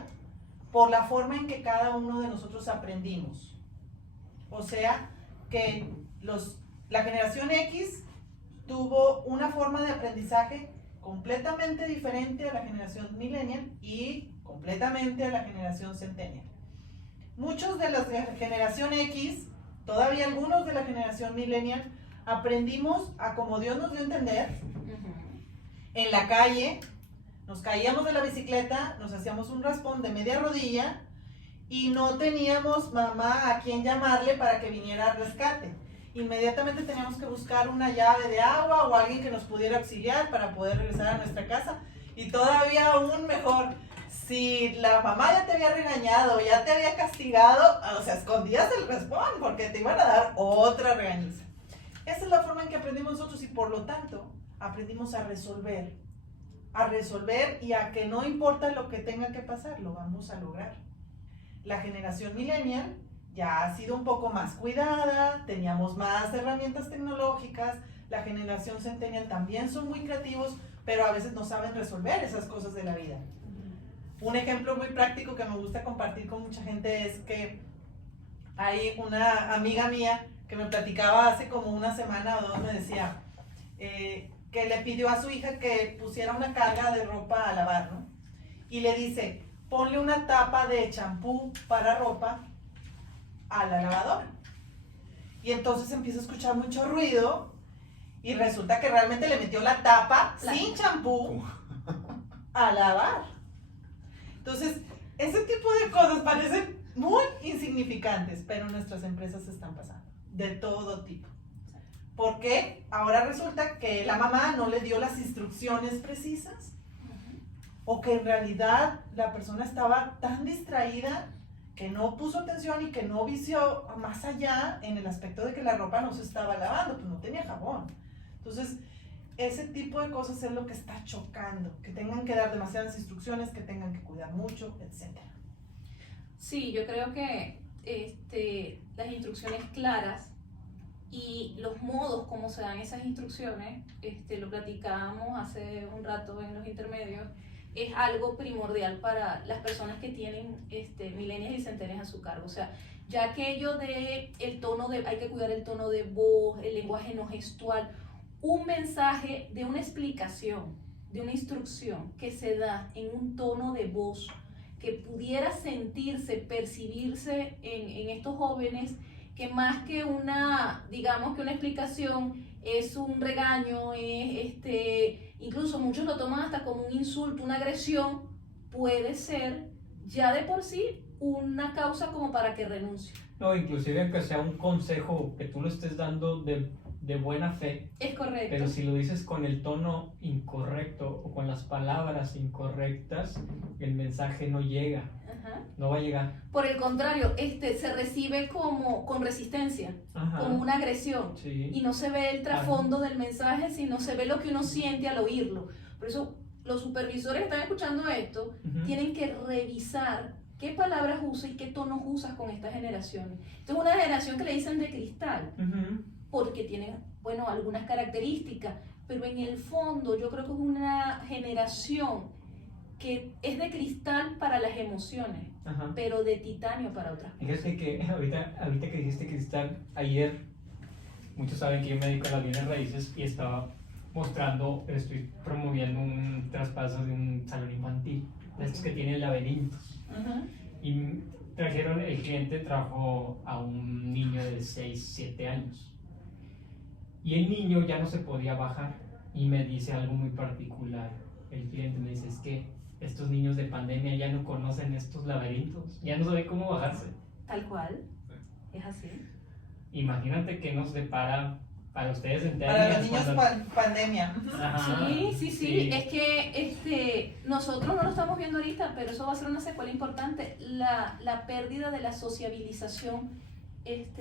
por la forma en que cada uno de nosotros aprendimos. O sea, que la generación X tuvo una forma de aprendizaje completamente diferente a la generación millennial y completamente a la generación centennial. Muchos de la generación X, todavía algunos de la generación millennial, aprendimos a como Dios nos dio a entender, en la calle, nos caíamos de la bicicleta, nos hacíamos un raspón de media rodilla y no teníamos mamá a quien llamarle para que viniera al rescate. Inmediatamente teníamos que buscar una llave de agua o alguien que nos pudiera auxiliar para poder regresar a nuestra casa. Y todavía aún mejor, si la mamá ya te había regañado, ya te había castigado, o sea, escondías el raspón porque te iban a dar otra regañiza. Esa es la forma en que aprendimos nosotros y por lo tanto aprendimos a resolver y a que no importa lo que tenga que pasar, lo vamos a lograr. La generación millennial ya ha sido un poco más cuidada, teníamos más herramientas tecnológicas, la generación centennial también son muy creativos, pero a veces no saben resolver esas cosas de la vida. Un ejemplo muy práctico que me gusta compartir con mucha gente es que hay una amiga mía que me platicaba hace como una semana o dos, me decía que le pidió a su hija que pusiera una carga de ropa a lavar, ¿no? Y le dice, ponle una tapa de champú para ropa a la lavadora. Y entonces empieza a escuchar mucho ruido y resulta que realmente le metió la tapa sin champú a lavar. Entonces, ese tipo de cosas parecen muy insignificantes, pero nuestras empresas se están pasando, de todo tipo. Porque ahora resulta que la mamá no le dio las instrucciones precisas, o que en realidad la persona estaba tan distraída que no puso atención y que no vició más allá en el aspecto de que la ropa no se estaba lavando, pues no tenía jabón. Entonces, ese tipo de cosas es lo que está chocando, que tengan que dar demasiadas instrucciones, que tengan que cuidar mucho, etc. Sí, yo creo que las instrucciones claras y los modos como se dan esas instrucciones, lo platicábamos hace un rato en los intermedios, es algo primordial para las personas que tienen millennials y centennials a su cargo. O sea, ya aquello de el tono de, hay que cuidar el tono de voz, el lenguaje no gestual, un mensaje de una explicación, de una instrucción que se da en un tono de voz que pudiera sentirse, percibirse en estos jóvenes, que más que una, digamos que una explicación es un regaño, es incluso muchos lo toman hasta como un insulto, una agresión, puede ser ya de por sí una causa como para que renuncie. No, inclusive aunque sea un consejo que tú lo estés dando de buena fe. Es correcto. Pero si lo dices con el tono incorrecto o con las palabras incorrectas, el mensaje no llega. Ajá. No va a llegar. Por el contrario, se recibe como con resistencia, Ajá. como una agresión. Sí. Y no se ve el trasfondo del mensaje, sino se ve lo que uno siente al oírlo. Por eso los supervisores que están escuchando esto tienen que revisar qué palabras usas y qué tonos usas con esta generación. Esta es una generación que le dicen de cristal, porque tienen, bueno, algunas características, pero en el fondo yo creo que es una generación que es de cristal para las emociones, pero de titanio para otras cosas. Fíjate que ahorita que dijiste cristal, ayer, muchos saben que yo me dedico a las bienes raíces y estoy promoviendo un traspaso de un salón infantil, de estos que tienen laberintos. Y el cliente trajo a un niño de 6, 7 años. Y el niño ya no se podía bajar y me dice algo muy particular. El cliente me dice, es que estos niños de pandemia ya no conocen estos laberintos, ya no saben cómo bajarse. Tal cual, es así. Imagínate que nos depara para ustedes en para los niños pandemia. Ajá. Sí, es que nosotros no lo estamos viendo ahorita, pero eso va a ser una secuela importante, la pérdida de la sociabilización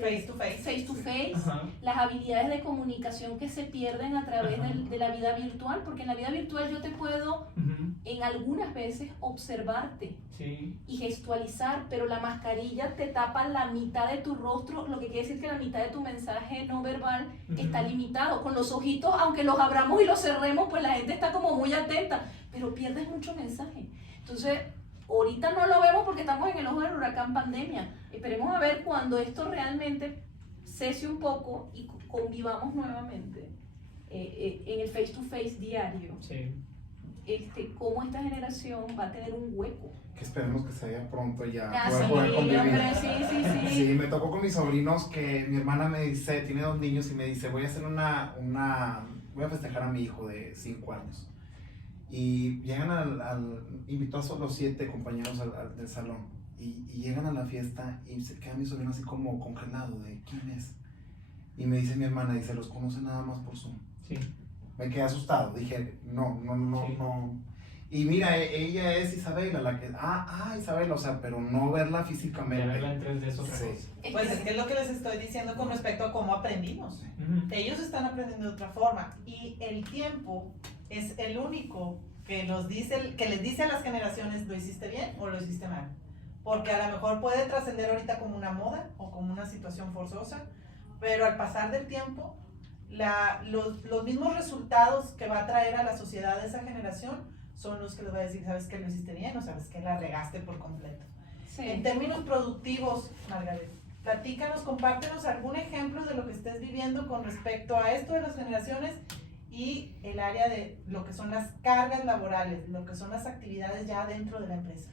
face to face, las habilidades de comunicación que se pierden a través de la vida virtual, porque en la vida virtual yo te puedo en algunas veces observarte y gestualizar, pero la mascarilla te tapa la mitad de tu rostro, lo que quiere decir que la mitad de tu mensaje no verbal está limitado. Con los ojitos, aunque los abramos y los cerremos, pues la gente está como muy atenta, pero pierdes mucho mensaje. Entonces, ahorita no lo vemos porque estamos en el ojo del huracán pandemia. Esperemos a ver cuando esto realmente cese un poco y convivamos nuevamente en el face to face diario. Sí. Cómo esta generación va a tener un hueco. Que esperemos que se vaya pronto ya. Poder convivir. Sí, me tocó con mis sobrinos que mi hermana me dice, tiene 2 niños y me dice, voy a hacer voy a festejar a mi hijo de 5 años. Y llegan invitó a los 7 compañeros del salón. y llegan a la fiesta y se queda mi sobrino así como congelado de ¿quién es? Y me dice mi hermana, dice, los conoce nada más por Zoom. Sí. Me quedé asustado, dije, no. Y mira, ella es Isabela, la que, Isabela, o sea, pero no verla físicamente. De verla en 3D es otra cosa. Pues es que es lo que les estoy diciendo con respecto a cómo aprendimos. Ellos están aprendiendo de otra forma y el tiempo es el único que les dice a las generaciones lo hiciste bien o lo hiciste mal. Porque a lo mejor puede trascender ahorita como una moda o como una situación forzosa, pero al pasar del tiempo, los mismos resultados que va a traer a la sociedad de esa generación son los que les va a decir, ¿sabes qué? Lo hiciste bien o sabes que la regaste por completo. Sí. En términos productivos, Margaret, platícanos, compártenos algún ejemplo de lo que estés viviendo con respecto a esto de las generaciones y el área de lo que son las cargas laborales, lo que son las actividades ya dentro de la empresa.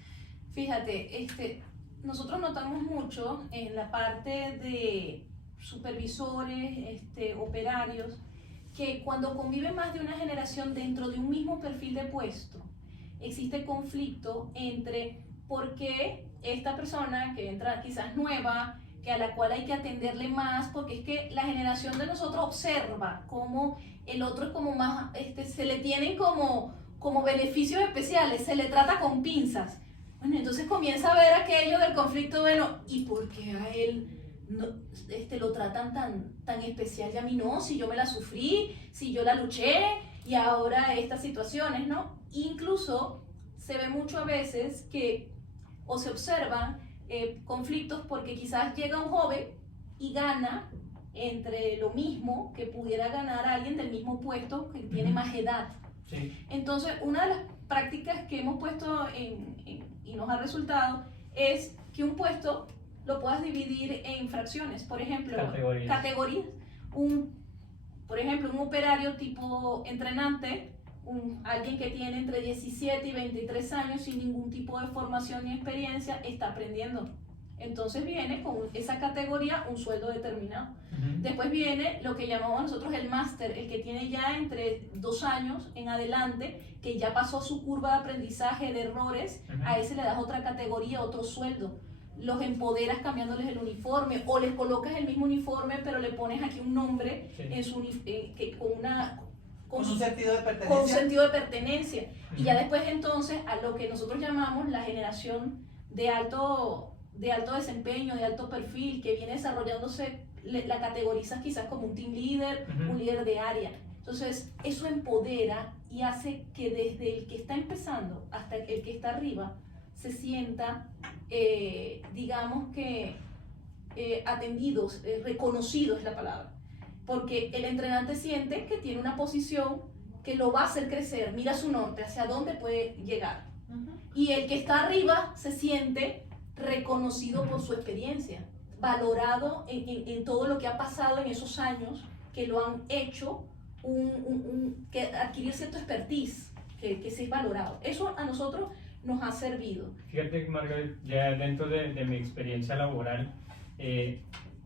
Fíjate, nosotros notamos mucho en la parte de supervisores, operarios, que cuando convive más de una generación dentro de un mismo perfil de puesto, existe conflicto entre por qué esta persona que entra quizás nueva, que a la cual hay que atenderle más, porque es que la generación de nosotros observa cómo el otro es como más, se le tienen como beneficios especiales, se le trata con pinzas. Bueno, entonces comienza a ver aquello del conflicto, bueno, ¿y por qué a él no, lo tratan tan especial y a mí no? Si yo me la sufrí, si yo la luché y ahora estas situaciones, ¿no? Incluso se ve mucho a veces que, o se observan conflictos porque quizás llega un joven y gana entre lo mismo que pudiera ganar alguien del mismo puesto que tiene más edad. Sí. Entonces, una de las prácticas que hemos puesto y nos ha resultado es que un puesto lo puedas dividir en fracciones, por ejemplo, categorías. Por ejemplo, un operario tipo entrenante, alguien que tiene entre 17 y 23 años sin ningún tipo de formación ni experiencia, está aprendiendo. Entonces viene con esa categoría un sueldo determinado. Después viene lo que llamamos nosotros el máster, el que tiene ya entre 2 años en adelante, que ya pasó su curva de aprendizaje, de errores, a ese le das otra categoría, otro sueldo. Los empoderas cambiándoles el uniforme o les colocas el mismo uniforme pero le pones aquí un nombre en su con un sentido de pertenencia. Con un sentido de pertenencia. Y ya después entonces a lo que nosotros llamamos la generación de alto desempeño, de alto perfil, que viene desarrollándose, la categorizas quizás como un team leader, un líder de área. Entonces eso empodera y hace que desde el que está empezando hasta el que está arriba se sienta, digamos que atendidos, reconocidos es la palabra, porque el entrenante siente que tiene una posición que lo va a hacer crecer, mira su norte, hacia dónde puede llegar. Y el que está arriba se siente reconocido por su experiencia, valorado en todo lo que ha pasado en esos años que lo han hecho que adquirir cierto expertise, que se es valorado. Eso a nosotros nos ha servido. Fíjate, Margaret, ya dentro de mi experiencia laboral,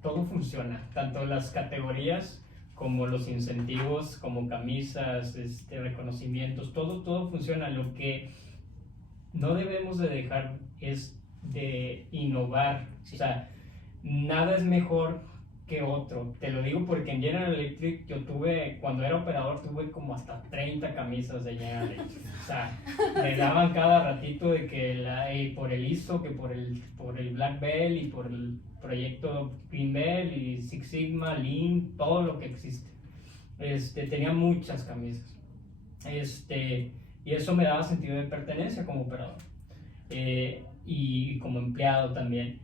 todo funciona, tanto las categorías como los incentivos, como camisas, reconocimientos, todo funciona. Lo que no debemos de dejar es de innovar, o sea, nada es mejor que otro. Te lo digo porque en General Electric cuando era operador, tuve como hasta 30 camisas de General Electric. O sea, me daban cada ratito de que por el ISO, que por el Black Belt y por el proyecto Green Belt y Six Sigma, Lean, todo lo que existe. Tenía muchas camisas. Y eso me daba sentido de pertenencia como operador. Y como empleado también.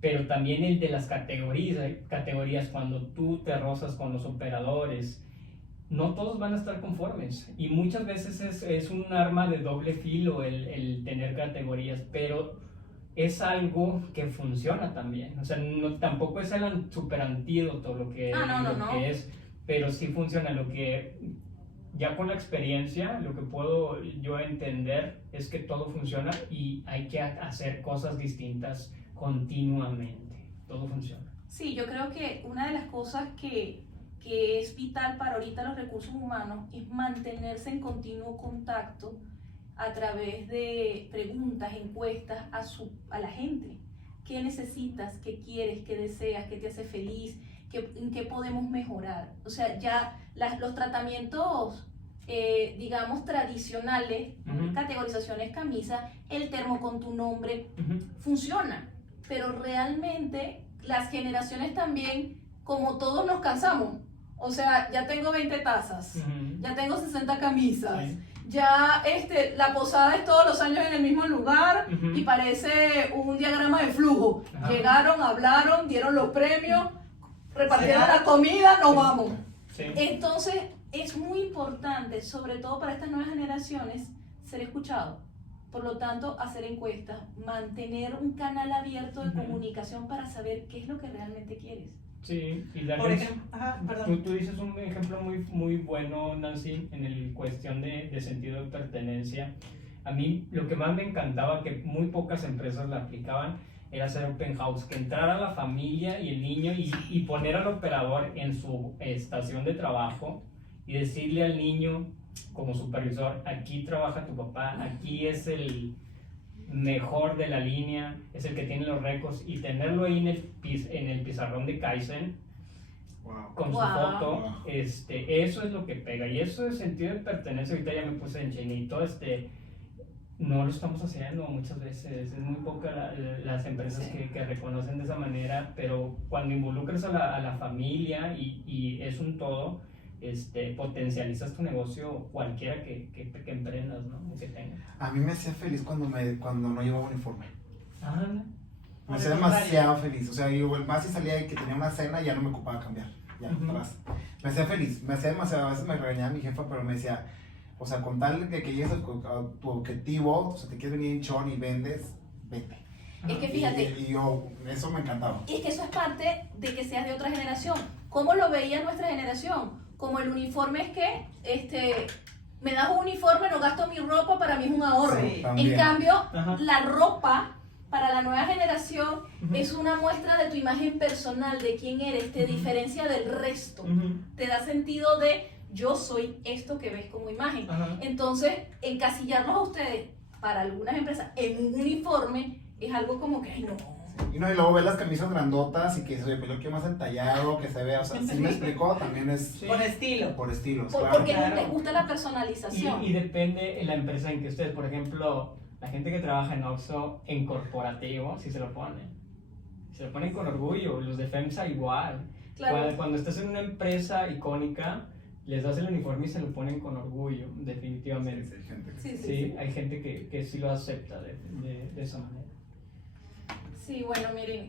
Pero también el de las categorías, cuando tú te rozas con los operadores, no todos van a estar conformes y muchas veces es un arma de doble filo el tener categorías, pero es algo que funciona también. O sea, tampoco es el super antídoto lo que es, pero sí funciona. Lo que ya con la experiencia, lo que puedo yo entender es que todo funciona y hay que hacer cosas distintas continuamente. Todo funciona. Sí, yo creo que una de las cosas que es vital para ahorita los recursos humanos es mantenerse en continuo contacto a través de preguntas, encuestas a la gente. ¿Qué necesitas? ¿Qué quieres? ¿Qué deseas? ¿Qué te hace feliz? ¿En qué podemos mejorar? O sea, ya los tratamientos, digamos, tradicionales, categorizaciones, camisa, el termo con tu nombre, funciona. Pero realmente las generaciones también, como todos nos cansamos. O sea, ya tengo 20 tazas, ya tengo 60 camisas, ya la posada es todos los años en el mismo lugar y parece un diagrama de flujo. Llegaron, hablaron, dieron los premios, repartieron la comida, nos vamos. Sí. Entonces, es muy importante, sobre todo para estas nuevas generaciones, ser escuchado. Por lo tanto, hacer encuestas, mantener un canal abierto de comunicación para saber qué es lo que realmente quieres. Sí, y Por ejemplo, perdón. tú dices un ejemplo muy bueno, Nancy, en el cuestión de sentido de pertenencia. A mí lo que más me encantaba, que muy pocas empresas la aplicaban, era hacer open house, que entrara la familia y el niño y poner al operador en su estación de trabajo y decirle al niño como supervisor, aquí trabaja tu papá, aquí es el mejor de la línea, es el que tiene los récords, y tenerlo ahí en el pizarrón de Kaizen con su foto, eso es lo que pega, y eso es sentido de pertenencia. Ahorita ya me puse en chinito, no lo estamos haciendo muchas veces, es muy poca las empresas que reconocen de esa manera, pero cuando involucras a la familia y es un todo, potencializas tu negocio, cualquiera que emprendas, ¿no? Que tengas. A mí me hacía feliz cuando no llevaba uniforme. Me hacía Por el demasiado feliz. O sea, yo más si salía y que tenía una cena, ya no me ocupaba cambiar. Ya, atrás. Me hacía feliz, me hacía demasiado. A veces me regañaba mi jefa, pero me decía, o sea, con tal de que llegues a tu objetivo, o sea, te quieres venir en chon y vendes, vete. Es que fíjate. Y yo, eso me encantaba. Y es que eso es parte de que seas de otra generación. ¿Cómo lo veía nuestra generación? Como el uniforme es que, me das un uniforme, no gasto mi ropa, para mí es un ahorro. Sí, en cambio, la ropa para la nueva generación es una muestra de tu imagen personal, de quién eres, te diferencia del resto. Te da sentido de yo soy esto que ves como imagen. Entonces, encasillarlos a ustedes para algunas empresas en un uniforme es algo como que, ay, no. Y luego ves las camisas grandotas y que se ve, pues yo quiero más entallado, que se vea, o sea, sí me explicó, también es Por estilo. por estilos, Porque claro. les gusta la personalización. Y depende en la empresa en que estés. Por ejemplo, la gente que trabaja en Oxxo, en corporativo, sí se lo ponen. Se lo ponen con orgullo, los de FEMSA igual. Claro. Cuando estás en una empresa icónica, les das el uniforme y se lo ponen con orgullo, definitivamente. Sí, gente que- Sí. Hay gente que sí lo acepta de esa manera. Sí, bueno, miren,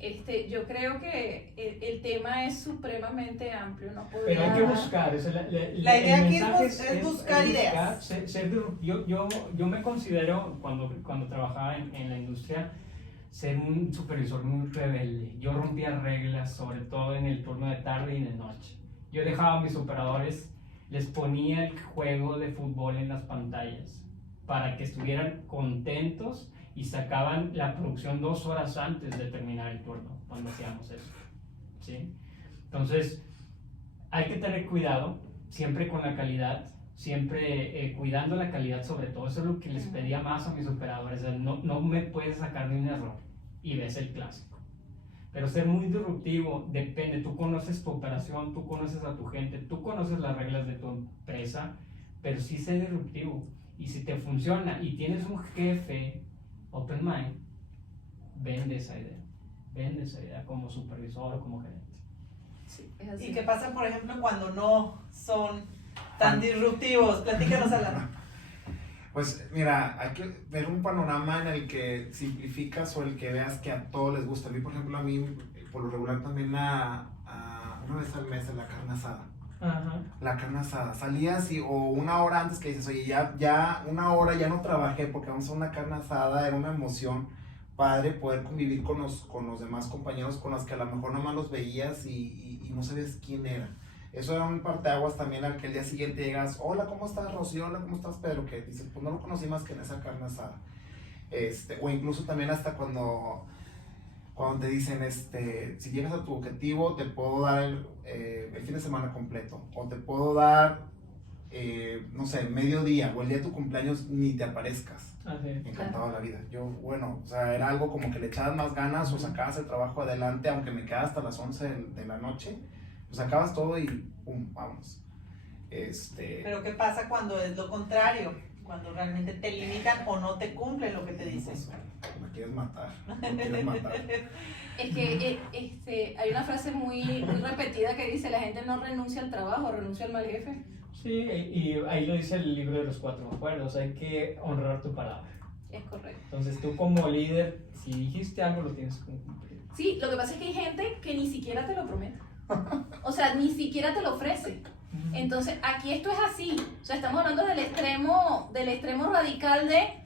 yo creo que el tema es supremamente amplio, no podría... Pero hay que buscar, La idea el aquí mensaje es buscar ideas. Yo me considero, cuando trabajaba en la industria, ser un supervisor muy rebelde. Yo rompía reglas, sobre todo en el turno de tarde y de noche. Yo dejaba a mis operadores, les ponía el juego de fútbol en las pantallas para que estuvieran contentos y sacaban la producción 2 horas antes de terminar el turno cuando hacíamos eso, ¿sí? Entonces, hay que tener cuidado siempre con la calidad, siempre cuidando la calidad sobre todo. Eso es lo que les pedía más a mis operadores. No me puedes sacar de un error y ves el clásico. Pero ser muy disruptivo depende. Tú conoces tu operación, tú conoces a tu gente, tú conoces las reglas de tu empresa, pero sí sé disruptivo. Y si te funciona y tienes un jefe open mind, vende esa idea como supervisor o como gerente. Sí, es así. ¿Y qué pasa, por ejemplo, cuando no son tan disruptivos? Platícanos, Alan. Pues mira, hay que ver un panorama en el que simplificas o el que veas que a todos les gusta. A mí, por ejemplo, por lo regular también una vez al mes la carne asada. La carne asada, salías o una hora antes que dices, oye, ya una hora ya no trabajé porque vamos a una carne asada, era una emoción padre poder convivir con los demás compañeros con los que a lo mejor nomás los veías y no sabías quién era. Eso era un parteaguas también al que el día siguiente llegas, hola, ¿cómo estás, Rocío? Hola, ¿cómo estás, Pedro? Que dices, pues no lo conocí más que en esa carne asada. O incluso también hasta cuando te dicen, si llegas a tu objetivo, te puedo dar el fin de semana completo, o te puedo dar no sé, mediodía o el día de tu cumpleaños ni te aparezcas. Así es. Encantado de la vida. Yo, bueno, o sea, era algo como que le echabas más ganas o sacabas el trabajo adelante, aunque me quedaba hasta las 11 de la noche, pues sacabas todo y pum, vamos. Pero ¿qué pasa cuando es lo contrario? Cuando realmente te limitan o no te cumplen lo que te dicen. Pues, me quieres matar, me quieres matar. Es que hay una frase muy repetida que dice, la gente no renuncia al trabajo, renuncia al mal jefe. Sí, y ahí lo dice el libro de los 4 acuerdos, hay que honrar tu palabra. Es correcto. Entonces tú como líder, si dijiste algo, lo tienes que cumplir. Sí, lo que pasa es que hay gente que ni siquiera te lo promete. O sea, ni siquiera te lo ofrece. Entonces, aquí esto es así. O sea, estamos hablando del extremo radical de,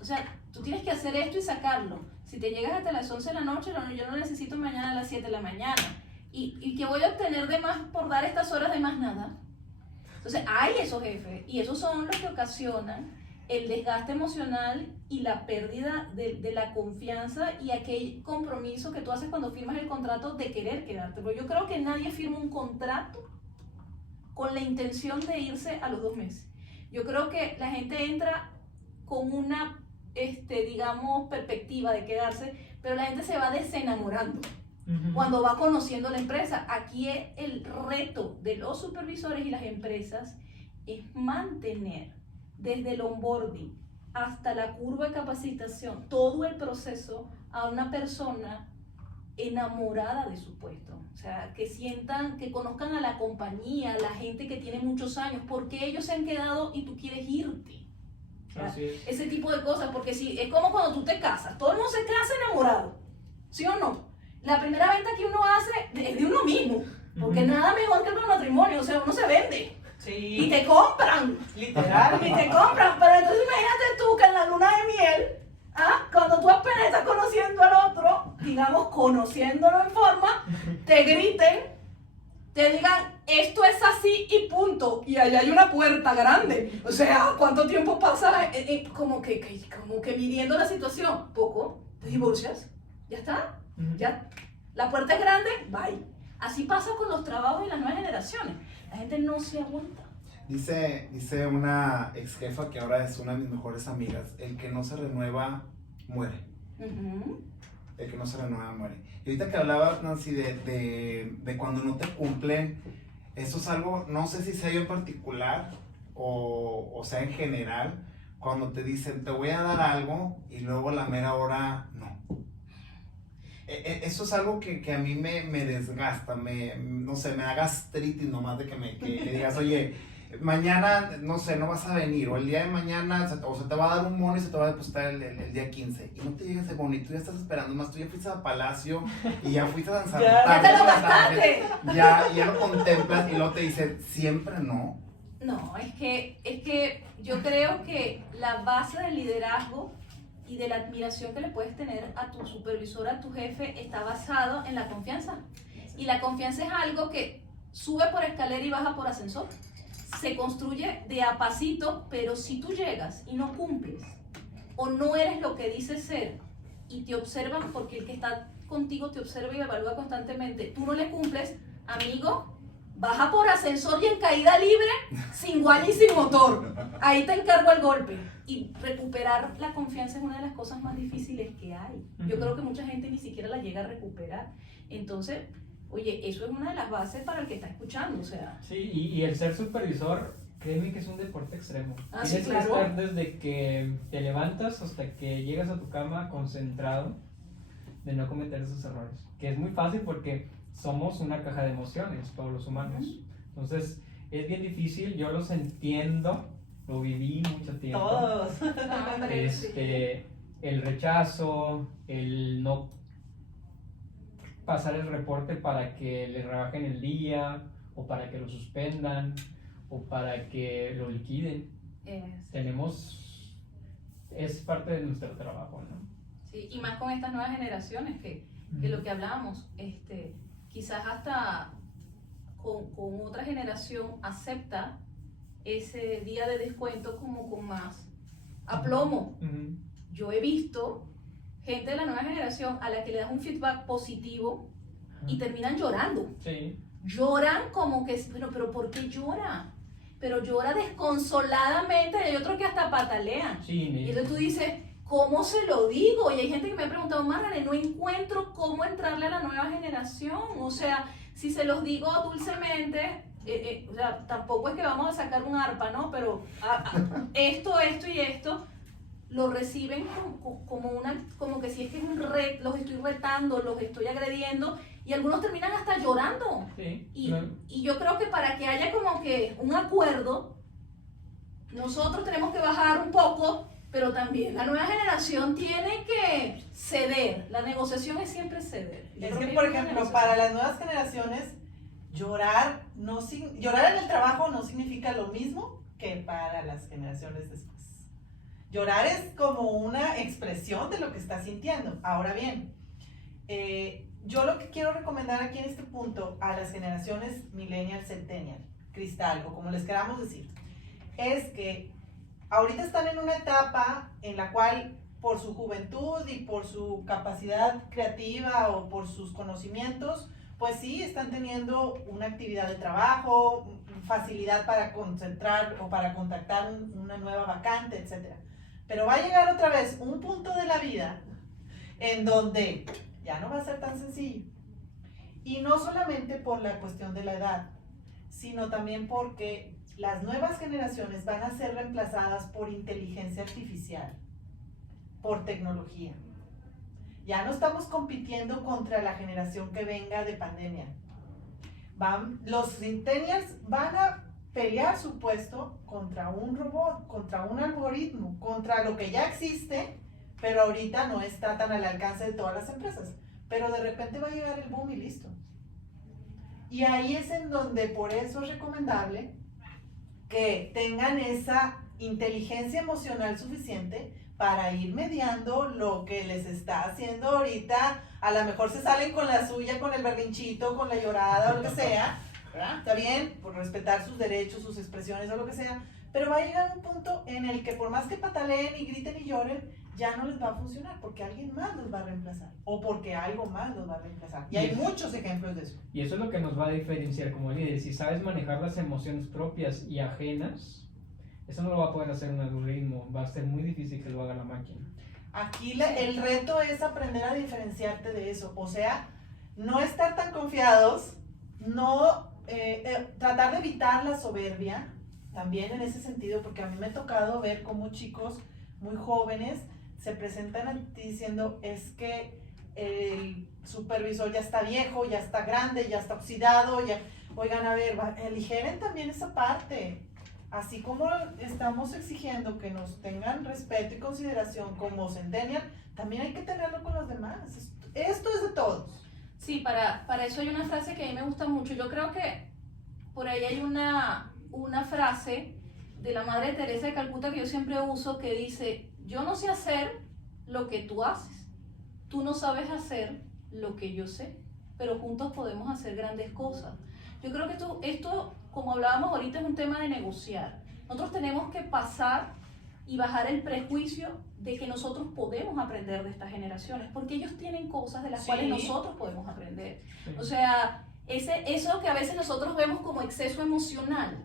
o sea, tú tienes que hacer esto y sacarlo. Si te llegas hasta las 11 de la noche, yo lo necesito mañana a las 7 de la mañana. ¿Y qué voy a obtener de más por dar estas horas de más nada? Entonces, hay esos jefes y esos son los que ocasionan el desgaste emocional y la pérdida de la confianza y aquel compromiso que tú haces cuando firmas el contrato de querer quedarte. Porque yo creo que nadie firma un contrato con la intención de irse a los 2 meses. Yo creo que la gente entra con una, digamos, perspectiva de quedarse, pero la gente se va desenamorando cuando va conociendo la empresa. Aquí el reto de los supervisores y las empresas es mantener desde el onboarding hasta la curva de capacitación, todo el proceso a una persona enamorada de su puesto. O sea, que sientan, que conozcan a la compañía, a la gente que tiene muchos años, porque ellos se han quedado y tú quieres irte. O sea, ese tipo de cosas, porque si, es como cuando tú te casas, todo el mundo se casa enamorado, ¿sí o no? La primera venta que uno hace es de uno mismo, porque nada mejor que el matrimonio, o sea, uno se vende. Sí. Y te compran. Literal. Y te compran, pero entonces imagínate tú que en la luna de miel, cuando tú apenas estás conociendo al otro, digamos, conociéndolo en forma, te griten, te digan, esto es así y punto, y allá hay una puerta grande. O sea, ¿cuánto tiempo pasa como que midiendo la situación? Poco, te divorcias, ya está, ya, la puerta es grande, bye. Así pasa con los trabajos y las nuevas generaciones, la gente no se aguanta. Dice una ex jefa que ahora es una de mis mejores amigas, el que no se renueva, muere. El que no se renueva, muere. Y ahorita que hablabas, Nancy, de cuando no te cumplen, eso es algo, no sé si sea yo en particular o sea en general, cuando te dicen, te voy a dar algo y luego a la mera hora, no. Eso es algo que a mí me desgasta, no sé, me da gastritis nomás de que le digas, oye, mañana, no sé, no vas a venir, o el día de mañana, o se te va a dar un bono y se te va a depositar el día 15, y no te llega ese bono, y tú ya estás esperando más, tú ya fuiste a Palacio, y ya fuiste a danzar, ¡Ya te lo gastaste! ya lo contemplas, y luego te dice, siempre no. No, es que yo creo que la base del liderazgo y de la admiración que le puedes tener a tu supervisor, a tu jefe, está basado en la confianza. Y la confianza es algo que sube por escalera y baja por ascensor. Se construye de a pasito, pero si tú llegas y no cumples, o no eres lo que dices ser, y te observan porque el que está contigo te observa y evalúa constantemente, tú no le cumples, amigo, baja por ascensor y en caída libre, sin guaya y sin motor. Ahí te encargo el golpe. Y recuperar la confianza es una de las cosas más difíciles que hay. Yo creo que mucha gente ni siquiera la llega a recuperar. Entonces, oye, eso es una de las bases para el que está escuchando, o sea. Sí, y el ser supervisor, créeme que es un deporte extremo. Sí, Tienes claro. que estar desde que te levantas hasta que llegas a tu cama concentrado de no cometer esos errores. Que es muy fácil porque somos una caja de emociones, todos los humanos. Entonces, es bien difícil, yo los entiendo, lo viví mucho tiempo. Todos. Hombre, sí. El rechazo, el no pasar el reporte para que le rebajen el día, o para que lo suspendan, o para que lo liquiden. Es parte de nuestro trabajo, ¿no? Sí, y más con estas nuevas generaciones que lo que hablábamos, quizás hasta con otra generación acepta ese día de descuento como con más aplomo. Yo he visto gente de la nueva generación a la que le das un feedback positivo y terminan llorando. Sí. Lloran como que, pero ¿por qué llora? pero llora desconsoladamente, y hay otros que hasta patalean. Sí, Y entonces tú dices, ¿cómo se lo digo? Y hay gente que me ha preguntado, Marlene, no encuentro cómo entrarle a la nueva generación. O sea, si se los digo dulcemente, o sea, tampoco es que vamos a sacar un arpa, ¿no? Pero esto y esto, lo reciben como que si es que es un los estoy retando, los estoy agrediendo, y algunos terminan hasta llorando. Sí, Y, claro. y yo creo que para que haya como que un acuerdo, nosotros tenemos que bajar un poco, pero también la nueva generación tiene que ceder. La negociación es siempre ceder. Es que, por ejemplo, para las nuevas generaciones, llorar en el trabajo no significa lo mismo que para las generaciones después. Llorar es como una expresión de lo que estás sintiendo. Ahora bien, yo lo que quiero recomendar aquí en este punto a las generaciones millennial, centennial, cristal o como les queramos decir, es que ahorita están en una etapa en la cual por su juventud y por su capacidad creativa o por sus conocimientos, pues sí, están teniendo una actividad de trabajo, facilidad para concentrar o para contactar una nueva vacante, etc. Pero va a llegar otra vez un punto de la vida en donde ya no va a ser tan sencillo. Y no solamente por la cuestión de la edad, sino también porque las nuevas generaciones van a ser reemplazadas por inteligencia artificial, por tecnología. Ya no estamos compitiendo contra la generación que venga de pandemia. Los centennials van a pelear su puesto contra un robot, contra un algoritmo, contra lo que ya existe, pero ahorita no está tan al alcance de todas las empresas. Pero de repente va a llegar el boom y listo. Y ahí es en donde por eso es recomendable que tengan esa inteligencia emocional suficiente para ir mediando lo que les está haciendo ahorita. A lo mejor se salen con la suya, con el berrinchito, con la llorada o lo que sea, ¿verdad? Está bien, por respetar sus derechos, sus expresiones o lo que sea, pero va a llegar un punto en el que por más que pataleen y griten y lloren, ya no les va a funcionar porque alguien más los va a reemplazar o porque algo más los va a reemplazar. Y hay muchos ejemplos de eso. Y eso es lo que nos va a diferenciar como líderes. Si sabes manejar las emociones propias y ajenas, eso no lo va a poder hacer un algoritmo, va a ser muy difícil que lo haga la máquina. Aquí el reto es aprender a diferenciarte de eso, o sea, no estar tan confiados, no tratar de evitar la soberbia, también en ese sentido, porque a mí me ha tocado ver cómo chicos muy jóvenes se presentan a ti diciendo, es que el supervisor ya está viejo, ya está grande, ya está oxidado, ya, oigan, a ver, aligeren también esa parte. Así como estamos exigiendo que nos tengan respeto y consideración como centennial, también hay que tenerlo con los demás. Esto es de todos. Sí, para eso hay una frase que a mí me gusta mucho. Yo creo que por ahí hay una frase de la Madre Teresa de Calcuta que yo siempre uso que dice, yo no sé hacer lo que tú haces, tú no sabes hacer lo que yo sé, pero juntos podemos hacer grandes cosas. Yo creo que esto, como hablábamos ahorita, es un tema de negociar. Nosotros tenemos que pasar y bajar el prejuicio de que nosotros podemos aprender de estas generaciones, porque ellos tienen cosas de las cuales nosotros podemos aprender. Sí. O sea, eso que a veces nosotros vemos como exceso emocional,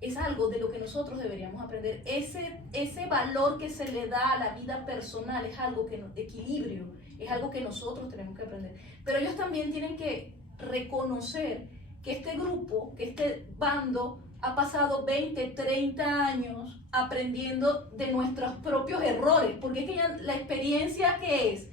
es algo de lo que nosotros deberíamos aprender. Ese valor que se le da a la vida personal es algo equilibrio, es algo que nosotros tenemos que aprender. Pero ellos también tienen que reconocer que este grupo, que este bando ha pasado 20, 30 años aprendiendo de nuestros propios errores, porque es que ya la experiencia que es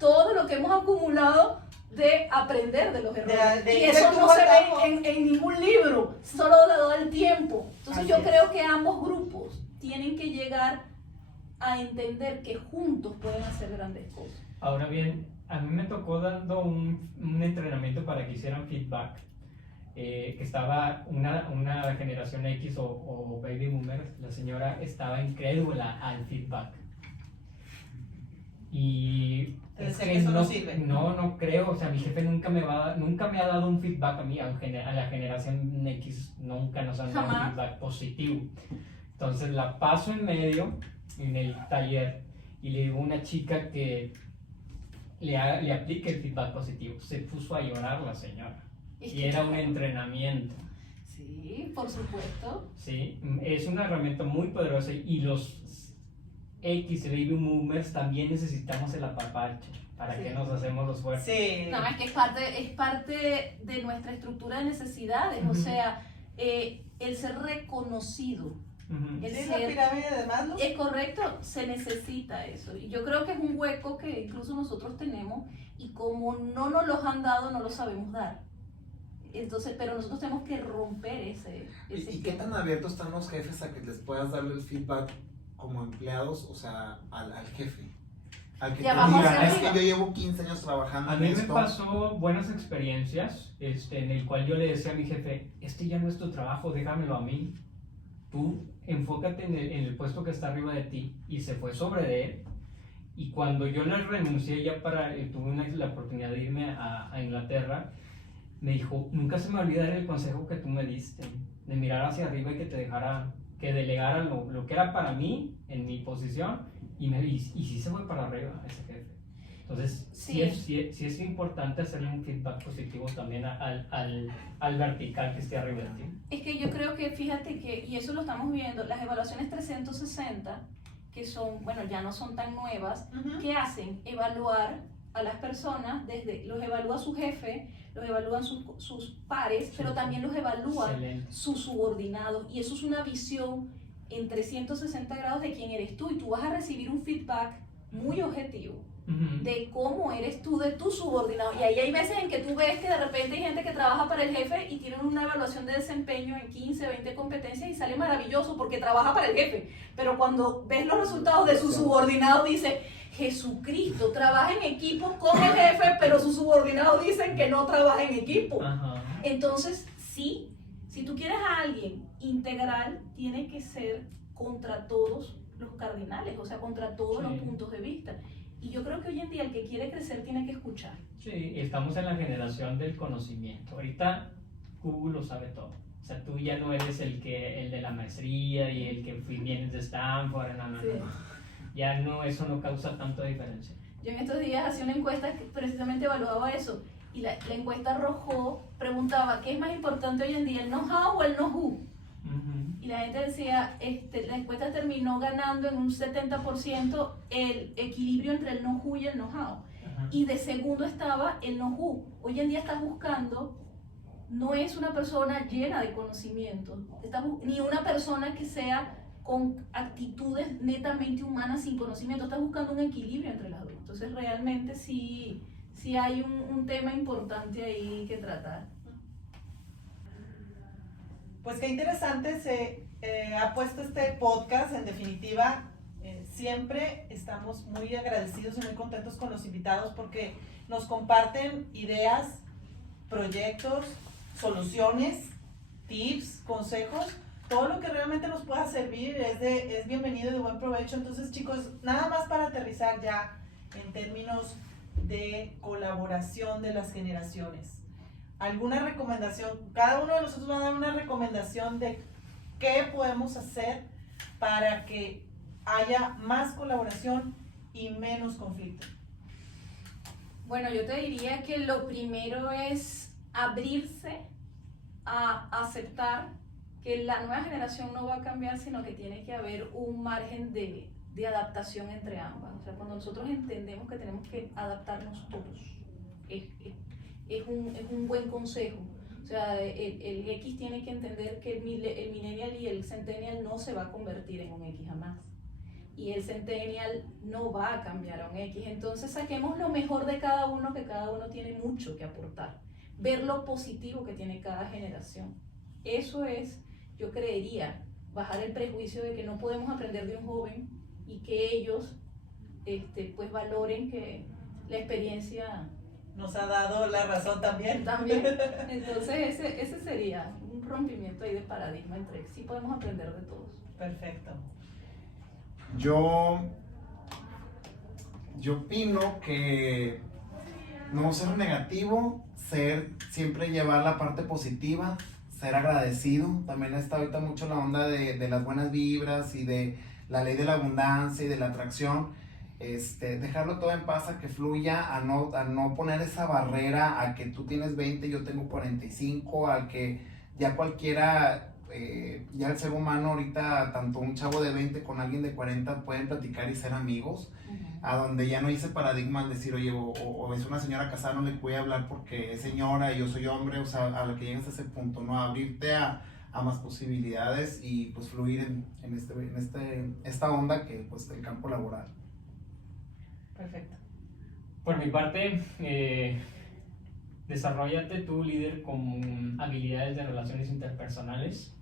todo lo que hemos acumulado de aprender de los errores. Y eso no se ve en ningún libro, solo lo da el tiempo. Entonces yo creo que ambos grupos tienen que llegar a entender que juntos pueden hacer grandes cosas. Ahora bien, a mí me tocó dando un entrenamiento para que hicieran feedback, que estaba una generación X o baby boomers, la señora estaba incrédula al feedback. Y es que eso no sirve. No creo, o sea, mi jefe nunca me ha dado un feedback a mí, a la generación X nunca nos han dado un feedback positivo. Entonces la paso en medio en el taller y le digo a una chica que le aplique el feedback positivo. Se puso a llorar la señora y era un entrenamiento. Sí, por supuesto. Sí, es una herramienta muy poderosa y los X baby boomers también necesitamos el apapacho. ¿Para Sí. qué nos hacemos los fuertes? Sí. No, es que es parte de nuestra estructura de necesidades, o Ujú. sea, el ser reconocido. Ujú. El Sí, la ser- pirámide de Maslow. Es correcto, se necesita eso. Y yo creo que es un hueco que incluso nosotros tenemos y como no nos los han dado, no lo sabemos dar. Entonces, pero nosotros tenemos que romper ese ¿Y qué esquema. tan abiertos están los jefes a que les puedas darle el feedback como empleados, o sea, al jefe? Al que De te abajo diga, hacia es que arriba. yo llevo 15 años trabajando A en mí me esto. pasó buenas experiencias en el cual yo le decía a mi jefe, este ya no es tu trabajo, déjamelo a mí. Tú enfócate en el puesto que está arriba de ti. Y se fue sobre él. Y cuando yo le renuncié ya tuve la oportunidad de irme a Inglaterra, me dijo, nunca se me olvidará el consejo que tú me diste, de mirar hacia arriba y que te dejara, que delegara lo que era para mí en mi posición y sí se fue para arriba ese jefe. Entonces, sí es importante hacerle un feedback positivo también al vertical que esté arriba de ti. Es que yo creo que, fíjate que, y eso lo estamos viendo, las evaluaciones 360, que son, bueno, ya no son tan nuevas, Ujú. ¿qué hacen? Evaluar a las personas, los evalúa su jefe, los evalúan sus pares, pero también los evalúan Excelente. sus subordinados. Y eso es una visión en 360 grados de quién eres tú. Y tú vas a recibir un feedback muy objetivo Ujú. de cómo eres tú de tu subordinado. Y ahí hay veces en que tú ves que de repente hay gente que trabaja para el jefe y tienen una evaluación de desempeño en 15, 20 competencias y sale maravilloso porque trabaja para el jefe. Pero cuando ves los resultados de su subordinado dice, Jesucristo, trabaja en equipo con el jefe, pero sus subordinados dicen que no trabaja en equipo. Ajá. Entonces, sí, si tú quieres a alguien integral, tiene que ser contra todos los cardinales, o sea, contra todos los Sí. puntos de vista. Y yo creo que hoy en día el que quiere crecer tiene que escuchar. Sí, estamos en la generación del conocimiento. Ahorita Google lo sabe todo. O sea, tú ya no eres el de la maestría y el que vienes de Stanford, no. Sí. Ya no, eso no causa tanta diferencia. Yo en estos días hacía una encuesta que precisamente evaluaba eso. Y la encuesta arrojó, preguntaba, ¿qué es más importante hoy en día, el know-how o el know-who? Ujú. Y la gente decía, la encuesta terminó ganando en un 70% el equilibrio entre el know-who y el know-how. Ajá. Y de segundo estaba el know-who. Hoy en día estás buscando, no es una persona llena de conocimiento, ni una persona que sea con actitudes netamente humanas sin conocimiento, estás buscando un equilibrio entre las dos. Entonces realmente sí hay un tema importante ahí que tratar. Pues qué interesante se ha puesto este podcast. En definitiva, siempre estamos muy agradecidos y muy contentos con los invitados porque nos comparten ideas, proyectos, soluciones, tips, consejos. Todo lo que realmente nos pueda servir es bienvenido y de buen provecho. Entonces, chicos, nada más para aterrizar ya en términos de colaboración de las generaciones. ¿Alguna recomendación? Cada uno de nosotros va a dar una recomendación de qué podemos hacer para que haya más colaboración y menos conflicto. Bueno, yo te diría que lo primero es abrirse a aceptar que la nueva generación no va a cambiar, sino que tiene que haber un margen de adaptación entre ambas. O sea, cuando nosotros entendemos que tenemos que adaptarnos todos, es un buen consejo. O sea, el X tiene que entender que el millennial y el centennial no se va a convertir en un X jamás. Y el centennial no va a cambiar a un X. Entonces saquemos lo mejor de cada uno, que cada uno tiene mucho que aportar. Ver lo positivo que tiene cada generación. Eso es, yo creería, bajar el prejuicio de que no podemos aprender de un joven y que ellos pues valoren que la experiencia Nos ha dado la razón también. también. Entonces ese sería un rompimiento ahí de paradigma entre sí podemos aprender de todos. Perfecto. Yo opino que no ser negativo, siempre llevar la parte positiva, ser agradecido. También está ahorita mucho la onda de las buenas vibras y de la ley de la abundancia y de la atracción. Dejarlo todo en paz, a que fluya, a no poner esa barrera a que tú tienes 20, yo tengo 45, al que ya cualquiera, ya el ser humano ahorita, tanto un chavo de 20 con alguien de 40 pueden platicar y ser amigos, a donde ya no hice paradigma al decir, oye, o es una señora casada, no le voy a hablar porque es señora y yo soy hombre, o sea, a lo que llegas a ese punto, ¿no? Abrirte a más posibilidades y pues fluir en esta onda que pues el campo laboral. Perfecto. Por mi parte, desarróllate tú, líder, con habilidades de relaciones interpersonales.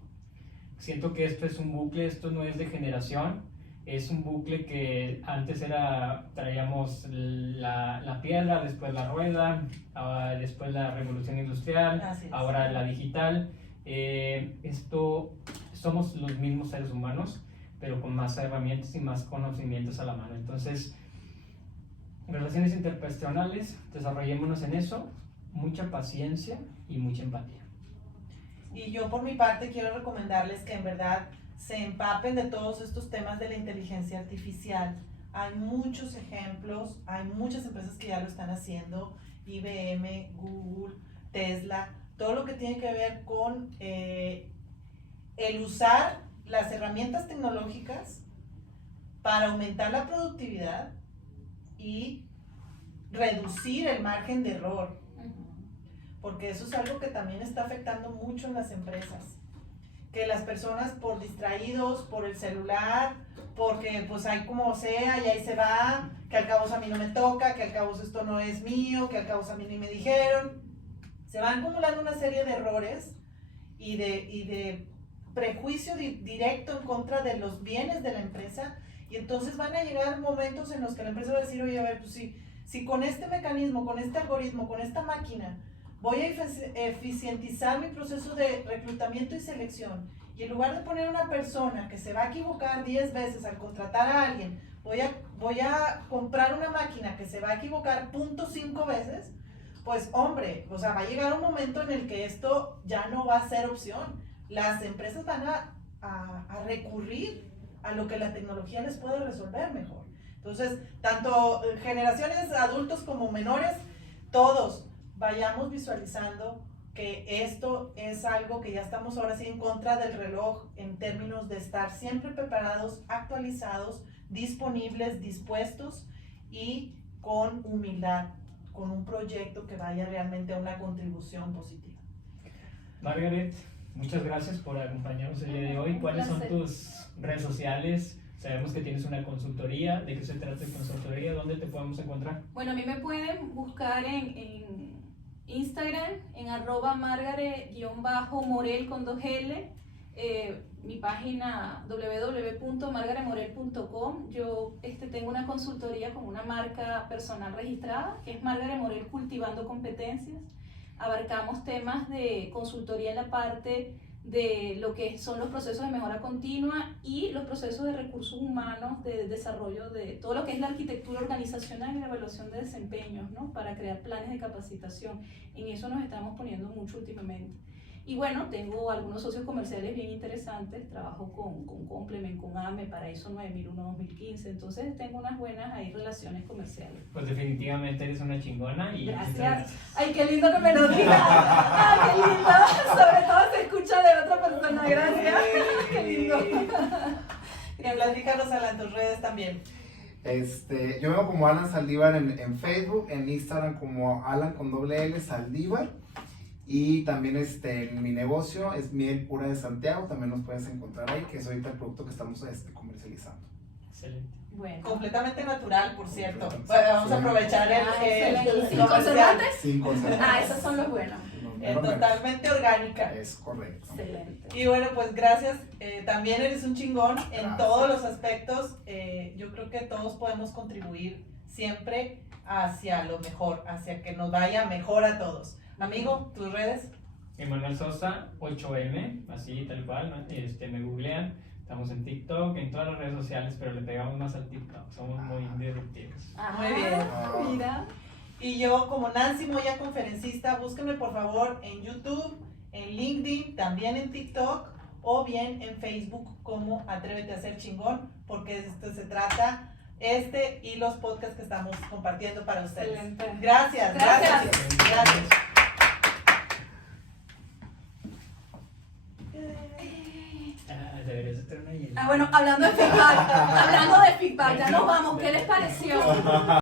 Siento que esto es un bucle, esto no es de generación, es un bucle que antes traíamos la piedra, después la rueda, después la revolución industrial, ahora la digital. Somos los mismos seres humanos, pero con más herramientas y más conocimientos a la mano. Entonces, relaciones interpersonales, desarrollémonos en eso, mucha paciencia y mucha empatía. Y yo por mi parte quiero recomendarles que en verdad se empapen de todos estos temas de la inteligencia artificial. Hay muchos ejemplos, hay muchas empresas que ya lo están haciendo, IBM, Google, Tesla, todo lo que tiene que ver con el usar las herramientas tecnológicas para aumentar la productividad y reducir el margen de error, porque eso es algo que también está afectando mucho en las empresas, que las personas por distraídos, por el celular, porque pues hay como sea y ahí se va, que al cabo a mí no me toca, que al cabo esto no es mío, que al cabo a mí ni me dijeron, se van acumulando una serie de errores y de prejuicio directo en contra de los bienes de la empresa, y entonces van a llegar momentos en los que la empresa va a decir, oye, a ver, pues si con este mecanismo, con este algoritmo, con esta máquina, voy a eficientizar mi proceso de reclutamiento y selección, y en lugar de poner una persona que se va a equivocar 10 veces al contratar a alguien, voy a comprar una máquina que se va a equivocar 0.5 veces, pues hombre, o sea, va a llegar un momento en el que esto ya no va a ser opción. Las empresas van a recurrir a lo que la tecnología les puede resolver mejor. Entonces, tanto generaciones adultos como menores, todos vayamos visualizando que esto es algo que ya estamos ahora sí en contra del reloj en términos de estar siempre preparados, actualizados, disponibles, dispuestos y con humildad, con un proyecto que vaya realmente a una contribución positiva. Margaret, muchas gracias por acompañarnos el día de hoy. ¿Cuáles son tus redes sociales? Sabemos que tienes una consultoría. ¿De qué se trata tu consultoría? ¿Dónde te podemos encontrar? Bueno, a mí me pueden buscar en Instagram, en @margaret_morel con 2L. Mi página www.margaretmorel.com. Yo tengo una consultoría con una marca personal registrada, que es Margaret Morel Cultivando Competencias. Abarcamos temas de consultoría en la parte de lo que son los procesos de mejora continua y los procesos de recursos humanos, de desarrollo de todo lo que es la arquitectura organizacional y la evaluación de desempeños, ¿no? Para crear planes de capacitación. En eso nos estamos poniendo mucho últimamente. Y bueno, tengo algunos socios comerciales bien interesantes, trabajo con Complement, con AME, Paraíso 9001-2015, entonces tengo unas buenas ahí relaciones comerciales. Pues definitivamente eres una chingona y gracias. Ay, qué lindo que me lo digas. Ay, qué lindo. Sobre todo se escucha de otra persona, gracias. Qué lindo. Y platícanos en tus redes también. Yo me veo como Alan Saldívar en Facebook, en Instagram como Alan con doble L Saldívar. Y también mi negocio es Miel Pura de Santiago, también nos puedes encontrar ahí, que es ahorita el producto que estamos Excelente. comercializando. Bueno. Completamente natural, por cierto. Bueno, vamos a aprovechar el ¿Sin conservantes? Sin conservantes. Esos son los buenos. Totalmente orgánica. Es correcto. Excelente. Y bueno, pues gracias. También eres un chingón en Gracias. todos los aspectos. Yo creo que todos podemos contribuir siempre hacia lo mejor, hacia que nos vaya mejor a todos. Amigo, tus redes. Emanuel Sosa 8M, así tal cual, ¿no? Me googlean. Estamos en TikTok, en todas las redes sociales, pero le pegamos más al TikTok. Somos muy disruptivos. Muy bien. Mira. Y yo, como Nancy Moya, conferencista, búsquenme por favor en YouTube, en LinkedIn, también en TikTok o bien en Facebook como Atrévete a Ser Chingón, porque de esto se trata y los podcasts que estamos compartiendo para ustedes. Excelente. Gracias. Gracias. Gracias. Bueno, hablando de feedback, ya nos vamos, ¿qué les pareció?